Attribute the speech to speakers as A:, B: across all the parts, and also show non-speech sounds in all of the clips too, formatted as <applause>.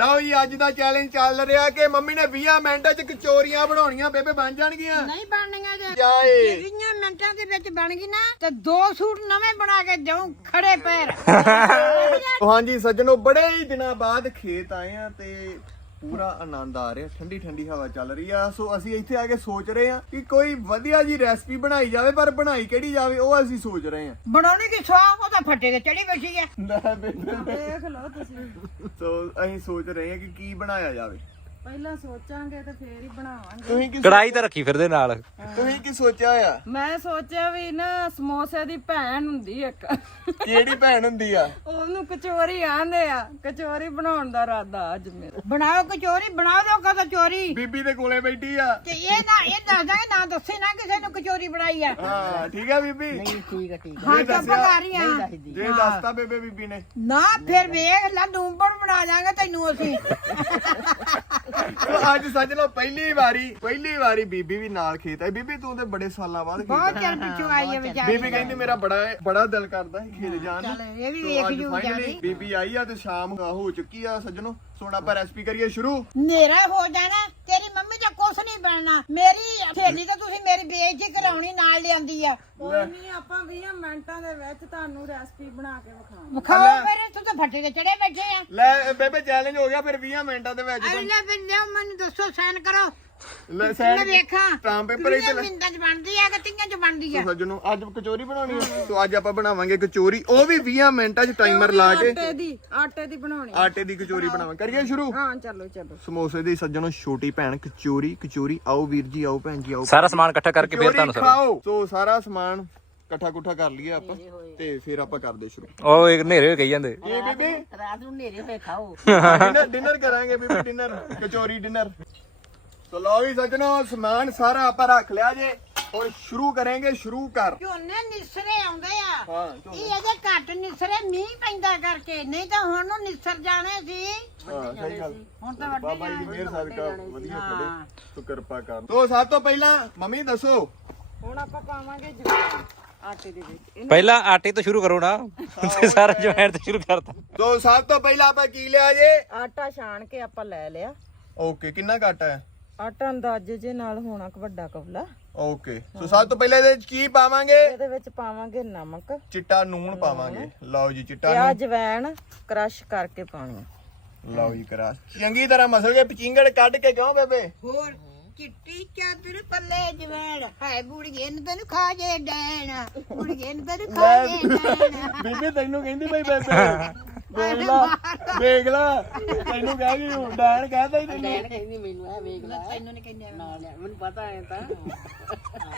A: ਲਓ ਜੀ ਅੱਜ ਦਾ ਚੈਲੰਜ ਚੱਲ ਰਿਹਾ ਕਿ ਮੰਮੀ ਨੇ 20 ਮਿੰਟਾਂ ਚ ਕਚੋਰੀਆਂ ਬਣਾਉਣੀਆਂ ਬੇਬੇ ਬਣ ਜਾਣਗੀਆਂ।
B: ਨਹੀਂ ਬਣਨੀਆਂ ਜੇ।
A: ਜਾਏ।
B: 20 ਮਿੰਟਾਂ ਦੇ ਵਿੱਚ ਬਣ ਗਈ ਨਾ ਤੇ ਦੋ ਸੂਟ ਨਵੇਂ ਬਣਾ ਕੇ ਜਾਉਂ ਖੜੇ ਪੈਰ। <laughs>
A: ਹਾਂਜੀ ਸੱਜਣੋ ਬੜੇ ਹੀ ਦਿਨਾਂ ਬਾਅਦ ਖੇਤ ਆਏ ਆ ਤੇ ਪੂਰਾ ਆਨੰਦ ਆ ਰਿਹਾ ਠੰਡੀ ਠੰਡੀ ਹਵਾ ਚੱਲ ਰਹੀ ਆ। ਸੋ ਅਸੀਂ ਇੱਥੇ ਆ ਕੇ ਸੋਚ ਰਹੇ ਆ ਕਿ ਕੋਈ ਵਧੀਆ ਜੀ ਰੈਸਪੀ ਬਣਾਈ ਜਾਵੇ ਪਰ ਬਣਾਈ ਕਿਹੜੀ ਜਾਵੇ ਉਹ ਅਸੀਂ ਸੋਚ ਰਹੇ ਆ
B: ਬਣਾਉਣੀ ਕਿ ਸਵਾਹ ਉਹ ਤਾਂ ਫੱਟੇ ਤੇ ਚੜੀ ਬੈਠੀ ਹੈ
A: ਲੈ ਬੇਬੇ।
C: ਦੇਖ ਲਓ ਤੁਸੀਂ।
A: ਸੋ ਅਸੀਂ ਸੋਚ ਰਹੇ ਆ ਕਿ ਕੀ ਬਣਾਇਆ ਜਾਵੇ।
C: ਪਹਿਲਾਂ ਸੋਚਾਂਗੇ ਤੇ ਫੇਰ ਹੀ ਬਣਾਵਾਂਗੇ।
A: ਤੁਸੀਂ ਕੀ
D: ਕੜਾਈ ਤਾਂ ਰੱਖੀ ਫਿਰਦੇ ਨਾਲ।
A: ਤੁਸੀਂ ਕੀ ਸੋਚਿਆ ਆ?
C: ਮੈਂ ਸੋਚਿਆ ਵੀ ਨਾ ਸਮੋਸੇ ਦੀ ਭੈਣ ਹੁੰਦੀ ਇੱਕ।
A: ਕਿਹੜੀ ਭੈਣ ਹੁੰਦੀ ਆ?
C: ਉਹਨੂੰ ਕਚੋਰੀ ਆਂਦੇ ਆ ਕਚੋਰੀ ਬਣਾਉਣ ਦਾ ਇਰਾਦਾ ਅੱਜ ਮੇਰਾ।
B: ਬਣਾਓ ਕਚੋਰੀ ਬਣਾ ਦਿਓ ਕਦੋਂ ਚੋਰੀ
A: ਬੀਬੀ ਦੇ ਕੋਲੇ ਬੈਠੀ ਆ।
B: ਤੇ ਇਹ ਨਾ ਇਹ ਦੱਸ ਦਾਂਗੇ ਨਾ ਦੱਸੇ ਨਾ ਕਿਸੇ ਨੂੰ ਕਚੋਰੀ ਬਣਾਈ ਆ।
A: ਹਾਂ ਠੀਕ ਆ ਬੀਬੀ।
B: ਠੀਕ ਹੈ ਠੀਕ ਹਾਂ
A: ਜੇ
B: ਤਾਂ
A: ਦੱਸਿਆ-
B: ਪਕਾਰੀਆਂ
A: ਜੇ ਦੱਸਤਾ ਬੇਬੇ ਬੀਬੀ ਨੇ।
B: ਨਾ ਫਿਰ ਵੇਖ ਲੈ ਨੂੰਬਰ ਬਣਾ ਜਾਾਂਗੇ ਤੈਨੂੰ ਅਸੀਂ।
A: ਸੋ ਅੱਜ ਸੱਜ ਲੋ ਪਹਿਲੀ ਵਾਰੀ ਪਹਿਲੀ ਵਾਰੀ ਬੀਬੀ ਵੀ ਨਾਲ ਖੇਤ ਆਈ। ਬੀਬੀ ਤੂੰ ਤੇ ਬੜੇ ਸਾਲਾਂ ਬਾਅਦ
B: ਬਹੁਤ ਚਿਰ ਪਿੱਛੋਂ ਆਈ ਹੈ ਵਿਚਾਰੀ।
A: ਬੀਬੀ ਕਹਿੰਦੀ ਮੇਰਾ ਬੜਾ ਬੜਾ ਦਿਲ ਕਰਦਾ ਸੀ ਖੇਤ ਜਾਣ ਨੂੰ।
B: ਚੱਲ ਇਹ ਵੀ ਵੇਖ ਜੂ ਵਿਚਾਰੀ।
A: ਬੀਬੀ ਆਈ ਆ ਤੇ ਸ਼ਾਮ ਹੋ ਚੁੱਕੀ ਆ ਸੱਜਣੋ। ਹੁਣ ਆਪਾਂ ਰੈਸਪੀ ਕਰੀਏ ਸ਼ੁਰੂ।
B: ਨੇਰਾ ਹੋ ਜਾਣਾ ਤੇਰੀ ਮੰਮੀ ਤਾਂ ਕੁਛ ਨਹੀਂ ਬਣਨਾ। ਮੇਰੀ ਸਹੇਲੀ ਤਾਂ ਤੁਸੀਂ ਮੇਰੀ ਬੇਇੱਜ਼ਤੀ ਕਰਾਉਣੀ ਨਾਲ ਲਿਆਂਦੀ ਆ।
C: ਕੋਈ ਨਹੀਂ ਆਪਾਂ 20 ਮਿੰਟਾਂ ਦੇ ਵਿੱਚ ਤੁਹਾਨੂੰ ਰੈਸਪੀ ਬਣਾ ਕੇ ਵਿਖਾਵਾਂਗੇ।
B: ਵਿਖਾਓ ਫਿਰ ਤੂੰ ਤਾਂ ਫੱਟੇ ਤੇ ਚੜੇ ਬੈਠੇ ਆ।
A: ਲੈ ਬੇਬੇ ਚੈਲੰਜ ਹੋ ਗਿਆ ਫਿਰ 20 ਮਿੰਟਾਂ ਦੇ ਵਿੱਚ
B: ਅਗਲੇ ਮੈਨੂੰ ਦੱਸੋ ਸਾਈਨ ਕਰੋ।
A: ਲੈ
B: ਮੈਂ
A: ਸੈਨ
B: ਵੇਖਾਂ
A: ਪੇਪਰ ਇੱਥੇ ਲੈ।
B: ਮਿੰਟਾਂ ਚ ਬਣਦੀ ਆ ਕਿ ਤੀਆਂ ਚ ਬਣਦੀ ਆ?
A: ਸੱਜਣੋ ਅੱਜ ਕਚੋਰੀ ਬਣਾਉਣੀ ਹੈ ਸੋ ਅੱਜ ਆਪਾਂ ਬਣਾਵਾਂਗੇ ਕਚੋਰੀ ਉਹ ਵੀ 20 ਮਿੰਟਾਂ 'ਚ ਟਾਈਮਰ ਲਾ ਕੇ।
C: ਆਟੇ ਦੀ ਆਟੇ ਦੀ ਬਣਾਉਣੀ
A: ਆਟੇ ਦੀ ਕਚੋਰੀ ਬਣਾਵਾਂ। ਕਰੀਏ ਸ਼ੁਰੂ?
C: ਹਾਂ ਚਲੋ ਚਲੋ।
A: ਸਮੋਸੇ ਦੀ ਸੱਜਣੋ ਛੋਟੀ ਭੈਣ ਕਚੋਰੀ ਕਚੋਰੀ। ਆਓ ਵੀਰ ਜੀ ਆਓ ਭੈਣ ਜੀ ਆਓ
D: ਸਾਰਾ ਸਮਾਨ ਇਕੱਠਾ ਕਰਕੇ ਫਿਰ ਤੁਹਾਨੂੰ ਸਰ।
A: ਖਾਓ। ਸੋ ਸਾਰਾ ਸਮਾਨ ਇਕੱਠਾ ਕੁੱਠਾ ਕਰ ਲਈਏ ਆਪਾਂ ਤੇ ਫਿਰ ਆਪਾਂ ਕਰਦੇ ਸ਼ੁਰੂ।
D: ਉਹ ਇੱਕ ਹਨੇਰੇ ਹੋਏ ਕਹੀ ਜਾਂਦੇ।
A: ਜੀ ਬੀਬੀ?
B: ਰਾਤ ਨੂੰ ਨੇਰੇ ਹੋਏ ਖਾਓ।
A: ਡਿਨਰ ਡਿਨਰ ਕਰਾਂਗੇ ਬੀਬੀ ਡਿਨਰ। ਕਚੋਰੀ ਡਿਨਰ। ਸੋ ਲਓ ਵੀ ਸੱਜਣੋ ਸਮਾਨ ਸਾਰਾ ਆਪਾਂ ਰੱਖ ਲਿਆ ਜੇ। ਹੁਣ ਸ਼ੁਰੂ ਕਰਾਂਗੇ ਸ਼ੁਰੂ ਕਰ।
B: ਝੋਨੇ ਨਿਸਰੇ ਆਉਂਦੇ ਆ।
A: ਹਾਂ
B: ਇਹ ਅਜੇ ਘੱਟ ਨਿਸਰੇ ਮੀਂਹ ਪੈਂਦਾ ਕਰਕੇ। ਨਹੀਂ ਤਾਂ ਹੁਣ ਨੂੰ ਨਿਸਰ ਜਾਣੇ ਸੀ।
A: ਹਾਂ ਸਹੀ ਗੱਲ।
B: ਹੁਣ ਤਾਂ ਵੱਡੇ
A: ਬਾਬਾ ਜੀ ਦੀ ਮਿਹਰ ਸਦਕਾ ਵਧੀਆ। ਖੜੇ ਤੂੰ ਕਿਰਪਾ ਕਰ। ਤੋ ਸਭ ਤੋਂ ਪਹਿਲਾਂ ਮੰਮੀ ਦੱਸੋ।
C: ਹੁਣ ਆਪਾਂ ਪਾਵਾਂਗੇ ਜਵੈਣ ਆਟੇ ਦੇ ਵਿੱਚ। ਇਹਨੂੰ
D: ਪਹਿਲਾਂ ਆਟੇ ਤੋਂ ਸ਼ੁਰੂ ਕਰੋ ਨਾ। ਤੇ ਸਾਰਾ ਜਵੈਣ ਤੋਂ ਸ਼ੁਰੂ ਕਰਤਾ।
A: ਤੋ ਸਭ ਤੋਂ ਪਹਿਲਾਂ ਆਪਾਂ ਕੀ ਲਿਆ ਜੇ?
C: ਆਟਾ ਛਾਣ ਕੇ ਆਪਾਂ ਲੈ ਲਿਆ।
A: ਓਕੇ ਕਿੰਨਾ ਘੱਟ ਹੈ?
C: ਆਟਾ ਅੰਦਾਜ਼ੇ ਜੇ ਨਾਲ ਹੋਣਾ ਕ ਵੱਡਾ ਕਵਲਾ।
A: ਓਕੇ ਸੋ ਸਭ ਤੋਂ ਪਹਿਲਾਂ ਇਹਦੇ ਵਿੱਚ ਕੀ ਪਾਵਾਂਗੇ?
C: ਇਹਦੇ ਵਿੱਚ ਪਾਵਾਂਗੇ ਨਮਕ।
A: ਚਿੱਟਾ ਨੂਣ ਪਾਵਾਂਗੇ। ਲਓ ਜੀ ਚਿੱਟਾ ਨੂਣ।
C: ਜਵੈਣ ਕ੍ਰਸ਼ ਕਰਕੇ ਪਾਣੀ
A: ਲਓ ਜੀ ਕਰਾ ਚੰਗੀ ਤਰ੍ਹਾਂ ਮਸਲ ਕੇ ਪਚਿੰਗੜ ਕੱਢ ਕੇ ਕਿਉਂ ਬੇਬੇ?
B: ਹੋਰ ਚਿੱਟੀ ਚਾਦਰ ਪੱਲੇ ਜਵੈਣ ਹਾਏ ਬੁੜੀਏ ਨੂੰ ਤੈਨੂੰ ਖਾ ਜੇ ਡੈਣ। ਬੁੜੀਏ ਨੂੰ ਤੈਨੂੰ ਖਾ ਜੇ ਡੈਣ।
A: ਬੀਬੀ ਤੈਨੂੰ ਕਹਿੰਦੀ ਬਈ ਬੇਬੇ <laughs> ਦੇਖ ਲਾ ਦੇਖ ਲਾ। ਤੈਨੂੰ ਕਹਿ ਗਈ ਉਹ, ਡੈਣ ਕਹਿੰਦਾ ਹੀ ਤੈਨੂੰ।
B: ਤੈਨੂੰ ਨਹੀਂ ਕਹਿੰਦੇ ਮੈਨੂੰ ਪਤਾ ਹੈ ਤਾਂ।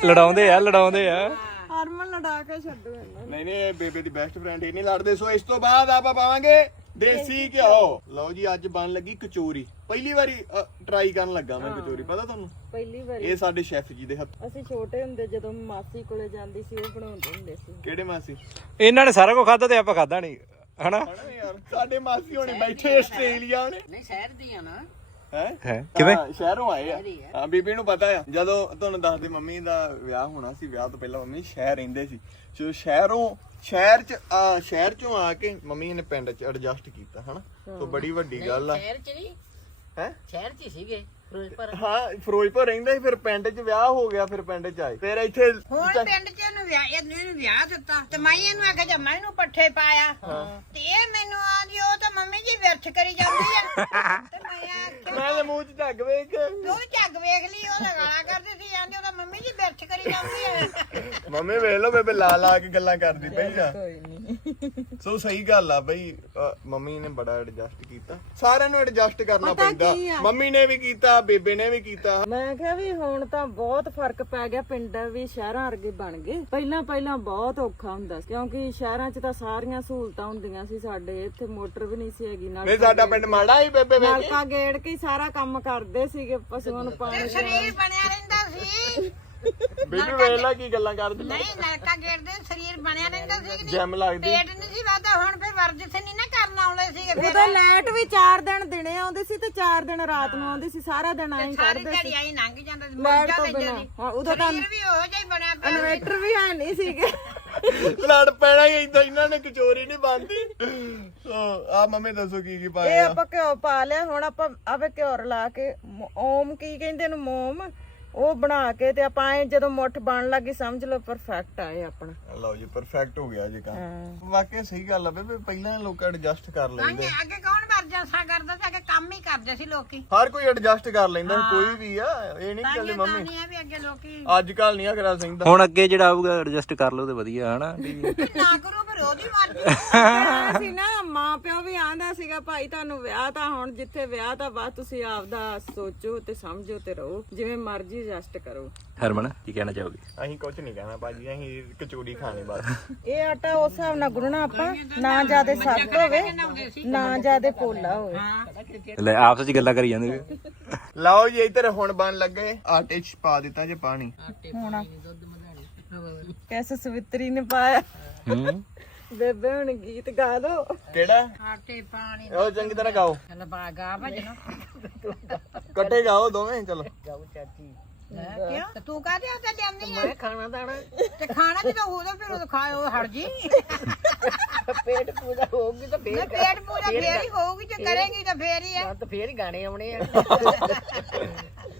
D: ਲੜਾਉਂਦੇ ਆ ਲੜਾਉਂਦੇ ਆ।
C: ਹਰਮਨ ਲੜਾ ਕੇ ਛੱਡੋ ਇਹਨੂੰ
A: ਨਹੀਂ ਨਹੀਂ ਇਹ ਬੇਬੇ ਦੀ ਬੈਸਟ ਫਰੈਂਡ ਇਹ ਨਹੀਂ ਲੜਦੇ। ਸੋ ਇਸ ਤੋਂ ਬਾਅਦ ਆਪਾਂ ਪਾਵਾਂਗੇ ਦੇਸੀ ਘਿਓ। ਲਓ ਜੀ ਅੱਜ ਬਣ ਲੱਗੀ ਕਚੋਰੀ। ਪਹਿਲੀ ਵਾਰੀ ਟਰਾਈ ਕਰਨ ਲੱਗਾ ਮੈਂ ਕਚੋਰੀ ਪਤਾ ਤੁਹਾਨੂੰ?
C: ਪਹਿਲੀ ਵਾਰੀ।
A: ਇਹ ਸਾਡੇ ਸ਼ੈਫ ਜੀ ਦੇ ਹੱਥ।
C: ਅਸੀਂ ਛੋਟੇ ਹੁੰਦੇ ਜਦੋਂ ਮਾਸੀ ਕੋਲੇ ਜਾਂਦੀ ਸੀ ਉਹ ਬਣਾਉਂਦੇ ਹੁੰਦੇ ਸੀ।
A: ਕਿਹੜੇ ਮਾਸੀ?
D: ਇਹਨਾਂ ਨੇ ਸਾਰਾ ਕੁਝ ਖਾਦਾ ਤੇ ਆਪਾਂ ਖਾਦਾ ਨਹੀਂ ਹਨਾ?
A: ਹਣਾ ਯਾਰ। ਸਾਡੇ ਮਾਸੀ ਹੋਣੇ ਬੈਠੇ ਆਸਟ੍ਰੇਲੀਆ ਨੇ
B: ਨਹੀਂ ਸ਼ਹਿਰ ਦੀਆਂ ਨਾ।
A: ਹੈ?
D: ਹੈ? ਕਿਵੇਂ?
A: ਸ਼ਹਿਰੋਂ ਆਏ ਆ। ਹਾਂ ਬੀਬੀ ਨੂੰ ਪਤਾ ਆ। ਜਦੋਂ ਤੁਹਾਨੂੰ ਦੱਸਦੇ ਮੰਮੀ ਦਾ ਵਿਆਹ ਹੋਣਾ ਸੀ ਵਿਆਹ ਤੋਂ ਪਹਿਲਾਂ ਮੰਮੀ ਸ਼ਹਿਰ ਰਹਿੰਦੇ ਸੀ। ਜੋ ਸ਼ਹਿਰੋਂ ਸ਼ਹਿਰ ਚ ਆ ਸ਼ਹਿਰ ਚੋਂ ਆ ਕੇ ਮੰਮੀ ਨੇ ਪਿੰਡ ਚ ਐਡਜਸਟ ਕੀਤਾ ਹਨਾ? ਸੋ ਬੜੀ ਵੱਡੀ ਗੱਲ ਆ।
B: ਸ਼ਹਿਰ ਚ ਨਹੀਂ।
A: ਹੈ?
B: ਸ਼ਹਿਰ ਚ ਸੀਗੇ। ਫਿਰੋਜ਼ਪੁਰ।
A: ਹਾਂ ਫਿਰੋਜ਼ਪੁਰ ਰਹਿੰਦਾ ਸੀ ਫਿਰ ਪਿੰਡ ਚ ਵਿਆਹ ਹੋ ਗਿਆ ਫਿਰ ਪਿੰਡ ਚ ਆਏ। ਫਿਰ ਇੱਥੇ
B: ਹੁਣ ਪਿੰਡ ਚ ਇਹਨੂੰ ਵਿਆਹ ਇਹਨੂੰ ਇਹਨੂੰ ਵਿਆਹ ਦਿੱਤਾ। ਤੇ ਮੈਂ ਇਹਨੂੰ ਆਖਿਆ ਜਾ ਮੈਂ ਇਹਨੂੰ ਪੱਠੇ ਪਾਇਆ। ਤੇ ਇਹ ਮੈਨੂੰ ਆਂਦੀ ਉਹ ਤਾਂ ਮੰਮੀ ਜੀ ਵਿਰਥ ਕਰੀ ਜਾਂਦੀ ਆ। ਤੇ ਮੈਂ ਆਖਿਆ
A: ਮੈਂ ਦੇ ਮੂੰਹ ਚ ਝੱਗ ਵੇਖ
B: ਤੂੰ ਝੱਗ ਵੇਖ ਲਈ ਉਹ ਤਾਂ ਗਾਲਾਂ ਕਰਦੀ ਸੀ ਆਂਦੀ ਉਹ ਤਾਂ ਮੰਮੀ ਜੀ ਵਿਰਥ ਕਰੀ ਜਾਂਦੀ ਆ।
A: ਮੰਮੀ ਵੇਖ ਲਓ ਬੇਬੇ ਲਾ ਲਾ ਕੇ ਗੱਲਾਂ ਕਰਦੀ ਪਈ ਆ।
C: ਕੋਈ ਨਹੀਂ
A: ਸੋ ਸਹੀ ਗੱਲ ਆ ਬਈ ਅ, ਮੰਮੀ ਨੇ ਬੜਾ ਐਡਜਸਟ ਕੀਤਾ। ਸਾਰਿਆਂ ਨੂੰ ਐਡਜਸਟ ਕਰਨਾ ਪੈਂਦਾ। ਮੰਮੀ ਨੇ ਵੀ ਕੀਤਾ ਬੇਬੇ ਨੇ ਵੀ ਕੀਤਾ।
C: ਮੈਂ ਕਿਹਾ ਵੀ ਹੁਣ ਤਾਂ ਬਹੁਤ ਫ਼ਰਕ ਪੈ ਗਿਆ ਪਿੰਡ ਵੀ ਸ਼ਹਿਰਾਂ ਵਰਗੇ ਬਣ ਗਏ। ਪਹਿਲਾਂ ਪਹਿਲਾਂ ਬਹੁਤ ਔਖਾ ਹੁੰਦਾ ਸੀ ਕਿਉਂਕਿ ਸ਼ਹਿਰਾਂ 'ਚ ਤਾਂ ਸਾਰੀਆਂ ਸਹੂਲਤਾਂ ਹੁੰਦੀਆਂ ਸੀ ਸਾਡੇ ਇੱਥੇ ਮੋਟਰ ਵੀ ਨਹੀਂ ਸੀ ਹੈਗੀ ਨਾਲ
A: ਵੇ ਸਾਡਾ ਪਿੰਡ ਮਾੜਾ ਹੀ ਬੇਬੇ ਵੇਖ
C: ਨਲਕਾ ਗੇੜ ਕੇ ਹੀ ਸਾਰਾ ਕੰਮ ਕਰਦੇ ਸੀਗੇ ਪਸ਼ੂਆਂ ਨੂੰ ਪਾਣੀ
B: ਸਰੀਰ ਬਣਿਆ ਰਹਿੰਦਾ ਸੀ।
A: ਬੀਬੀ ਵੇਖ ਲੈ ਕੀ ਗੱਲਾਂ ਕਰਦੀ
B: ਨਹੀਂ ਨਲਕਾ ਗੇੜਦੇ ਸਰੀਰ ਬਣਿਆ ਰਹਿੰਦਾ ਸੀ ਕਿ ਨਹੀਂ।
A: ਜੈਮ ਲੱਗਦੀ।
B: ਪੇਟ ਨਹੀਂ ਸੀ ਵਾਦਾ ਹੁਣ ਫਿਰ ਵਰਜਿਸ਼ ਨਹੀਂ ਨਾ ਕਰਨ ਆਉਂਦੇ ਸੀਗੇ ਫਿਰ।
C: ਉਦੋਂ ਲਾਈਟ ਵੀ 4 ਦਿਨ ਦਿਨੇ ਆਉਂਦੀ ਸੀ ਤੇ 4 ਦਿਨ ਰਾਤ ਨੂੰ ਆਉਂਦੀ ਸੀ ਸਾਰਾ ਦਿਨ ਆਈ
B: ਸਾਰੀ
C: ਕਰਦੇ
B: ਦਿਹਾੜੀ ਆਈ ਲੰਘ ਜਾਂਦਾ ਸੀ ਮੌਜਾਂ
C: ਤੋਂ ਬਿਨਾਂ।
B: ਸੀ।
C: ਹਾਂ, ਉਦੋਂ ਤਾਂ
B: ਸਰੀਰ ਵੀ ਉਹੋ ਜਿਹਾ ਹੀ ਬਣਿਆ ਪਿਆ ਸੀ।
C: ਇਨਵੇਟਰ ਵੀ ਹੈ ਨਹੀਂ ਸੀਗੇ।
A: ਲੜ ਪੈਣਾ ਹੀ ਇਦਾਂ ਇਹਨਾਂ ਨੇ ਕਚੋਰੀ ਨਹੀਂ ਬੰਦੀ ਆ ਮੰਮੀ ਦੱਸੋ ਕੀ ਕੀ
C: ਇਹ
A: ਪਾਇਆ
C: ਆਪਾਂ ਘਿਓ ਪਾ ਲਿਆ ਹੁਣ ਆਪਾਂ ਆਵੇ ਘਿਓ ਰਲਾ ਕੇ ਓਮ ਕੀ ਕਹਿੰਦੇ ਨੇ ਮੋਮ? ਉਹ ਬਣਾ ਕੇ ਤੇ ਆਪਾਂ ਐ ਜਦੋਂ ਮੁੱਠ ਬਣ ਲੱਗੀ ਸਮਝ ਲਓ ਪਰਫੈਕਟ ਆਏ ਆਪਣਾ।
A: ਲਓ ਜੀ ਪਰਫੈਕਟ ਹੋ ਗਿਆ ਜੀ ਕੰਮ। ਵਾਕਿਆ ਸਹੀ ਗੱਲ ਆ ਬੇਬੇ ਪਹਿਲਾਂ ਲੋਕ ਐਡਜਸਟ ਕਰ ਲੈਂਦੇ।
B: ਅੱਗੇ ਅੱਗੇ ਕੌਣ ਵਰਜਸਾ ਕਰਦਾ ਸੀ ਅੱਗੇ ਕੰਮ ਹੀ ਕਰਦੇ ਸੀ ਲੋਕੀ।
A: ਹਰ ਕੋਈ ਐਡਜਸਟ ਕਰ ਲੈਂਦਾ ਕੋਈ ਵੀ ਆ ਇਹ ਨਹੀਂ ਚੱਲੇ
B: ਤਾਂ
A: ਮੰਮੀ।
B: ਨਹੀਂ ਆ ਵੀ ਅੱਗੇ ਲੋਕੀ
A: ਅੱਜ ਕੱਲ ਨਹੀਂ ਆ ਕਰਾ ਸਕਦਾ
D: ਹੁਣ ਅੱਗੇ ਜਿਹੜਾ ਆਊਗਾ ਐਡਜਸਟ ਕਰ ਲਓ ਤੇ ਵਧੀਆ ਹਨਾ?
B: ਨਾ ਕਰੋ ਫਿਰ ਉਹਦੀ ਮਰਜ਼ੀ <laughs>
C: ਸੀ ਨਾ ਮਾਂ ਪਿਓ ਵੀ ਆਂਦਾ ਸੀਗਾ ਭਾਈ ਤੁਹਾਨੂੰ ਵਿਆਹ ਤਾਂ ਹੁਣ ਜਿੱਥੇ ਵਿਆਹ ਤਾਂ ਬਾਅਦ ਤੁਸੀਂ ਆਪਦਾ ਸੋਚੋ ਤੇ ਸਮਝੋ ਤੇ ਰਹੋ। ਜਿਵੇਂ ਮਰਜ਼ੀ ਐਡਜਸਟ ਕਰੋ।
D: ਹਰਮਨ ਕੀ ਕਹਿਣਾ ਚਾਹੋਗੇ?
A: ਅਸੀਂ ਕੁਝ ਨਹੀਂ ਕਹਿਣਾ ਭਾਜੀ ਅਸੀਂ ਕਚੋਰੀ ਖਾਣੀ ਬਸ।
C: ਇਹ ਆਟਾ ਉਸ ਹਿਸਾਬ ਨਾਲ ਗੁੰਨਣਾ ਆਪਾਂ ਨਾ ਜਿਆਦੇ ਸਖਤ ਹੋਵੇ ਨਾ ਜਿਆਦੇ ਹੋਵੇ।
D: ਲੈ ਆਪਸ ਵਿੱਚ ਗੱਲਾਂ ਕਰੀ ਜਾਂਦੇ ਵੀ।
A: ਲਓ ਜੀ ਇੱਧਰ ਹੁਣ ਬਣ ਲੱਗੇ ਆਟੇ 'ਚ ਪਾ ਦਿੱਤਾ ਜੇ ਪਾਣੀ।
C: ਹੁਣ ਕੈਸੇ ਸਵਿਤਰੀ ਨੇ ਪਾਇਆ?
D: ਹੂੰ।
C: ਬੇਬੇ ਹੁਣ ਗੀਤ ਗਾ ਦੋ
A: ਕਿਹੜਾ?
B: ਆਟੇ ਪਾਣੀ
A: ਉਹ ਚੰਗੀ ਤਰ੍ਹਾਂ ਗਾਓ।
B: ਚੱਲ ਬਾਗਾ ਭਜਣਾ
A: ਇਕੱਠੇ ਗਾਓ ਦੋਵੇਂ ਚਲੋ।
B: ਕਿਉਂ? ਤੇ ਤੂੰ ਕਾਹਦੇ ਹੱਥ ਜਾਂਦੀ ਆ? ਮੈਂ ਖਾਣਾ ਦਾਣਾ। ਤੇ ਖਾਣਾ ਜਦੋਂ ਉਹਦਾ ਫਿਰ ਉਹ ਖਾਓ ਹਟ ਜੀ।
C: ਪੇਟ ਪੂਜਾ ਹੋਊਗੀ ਤਾਂ
B: ਮੈਂ ਪੇਟ ਪੂਰਾ ਫੇਰ ਹੀ ਹੋਊਗੀ ਜੇ ਕਰੇਗੀ ਤਾਂ ਫੇਰ ਹੀ ਆ।
C: ਤਾਂ ਫੇਰ ਹੀ ਗਾਣੇ ਆਉਣੇ ਆ।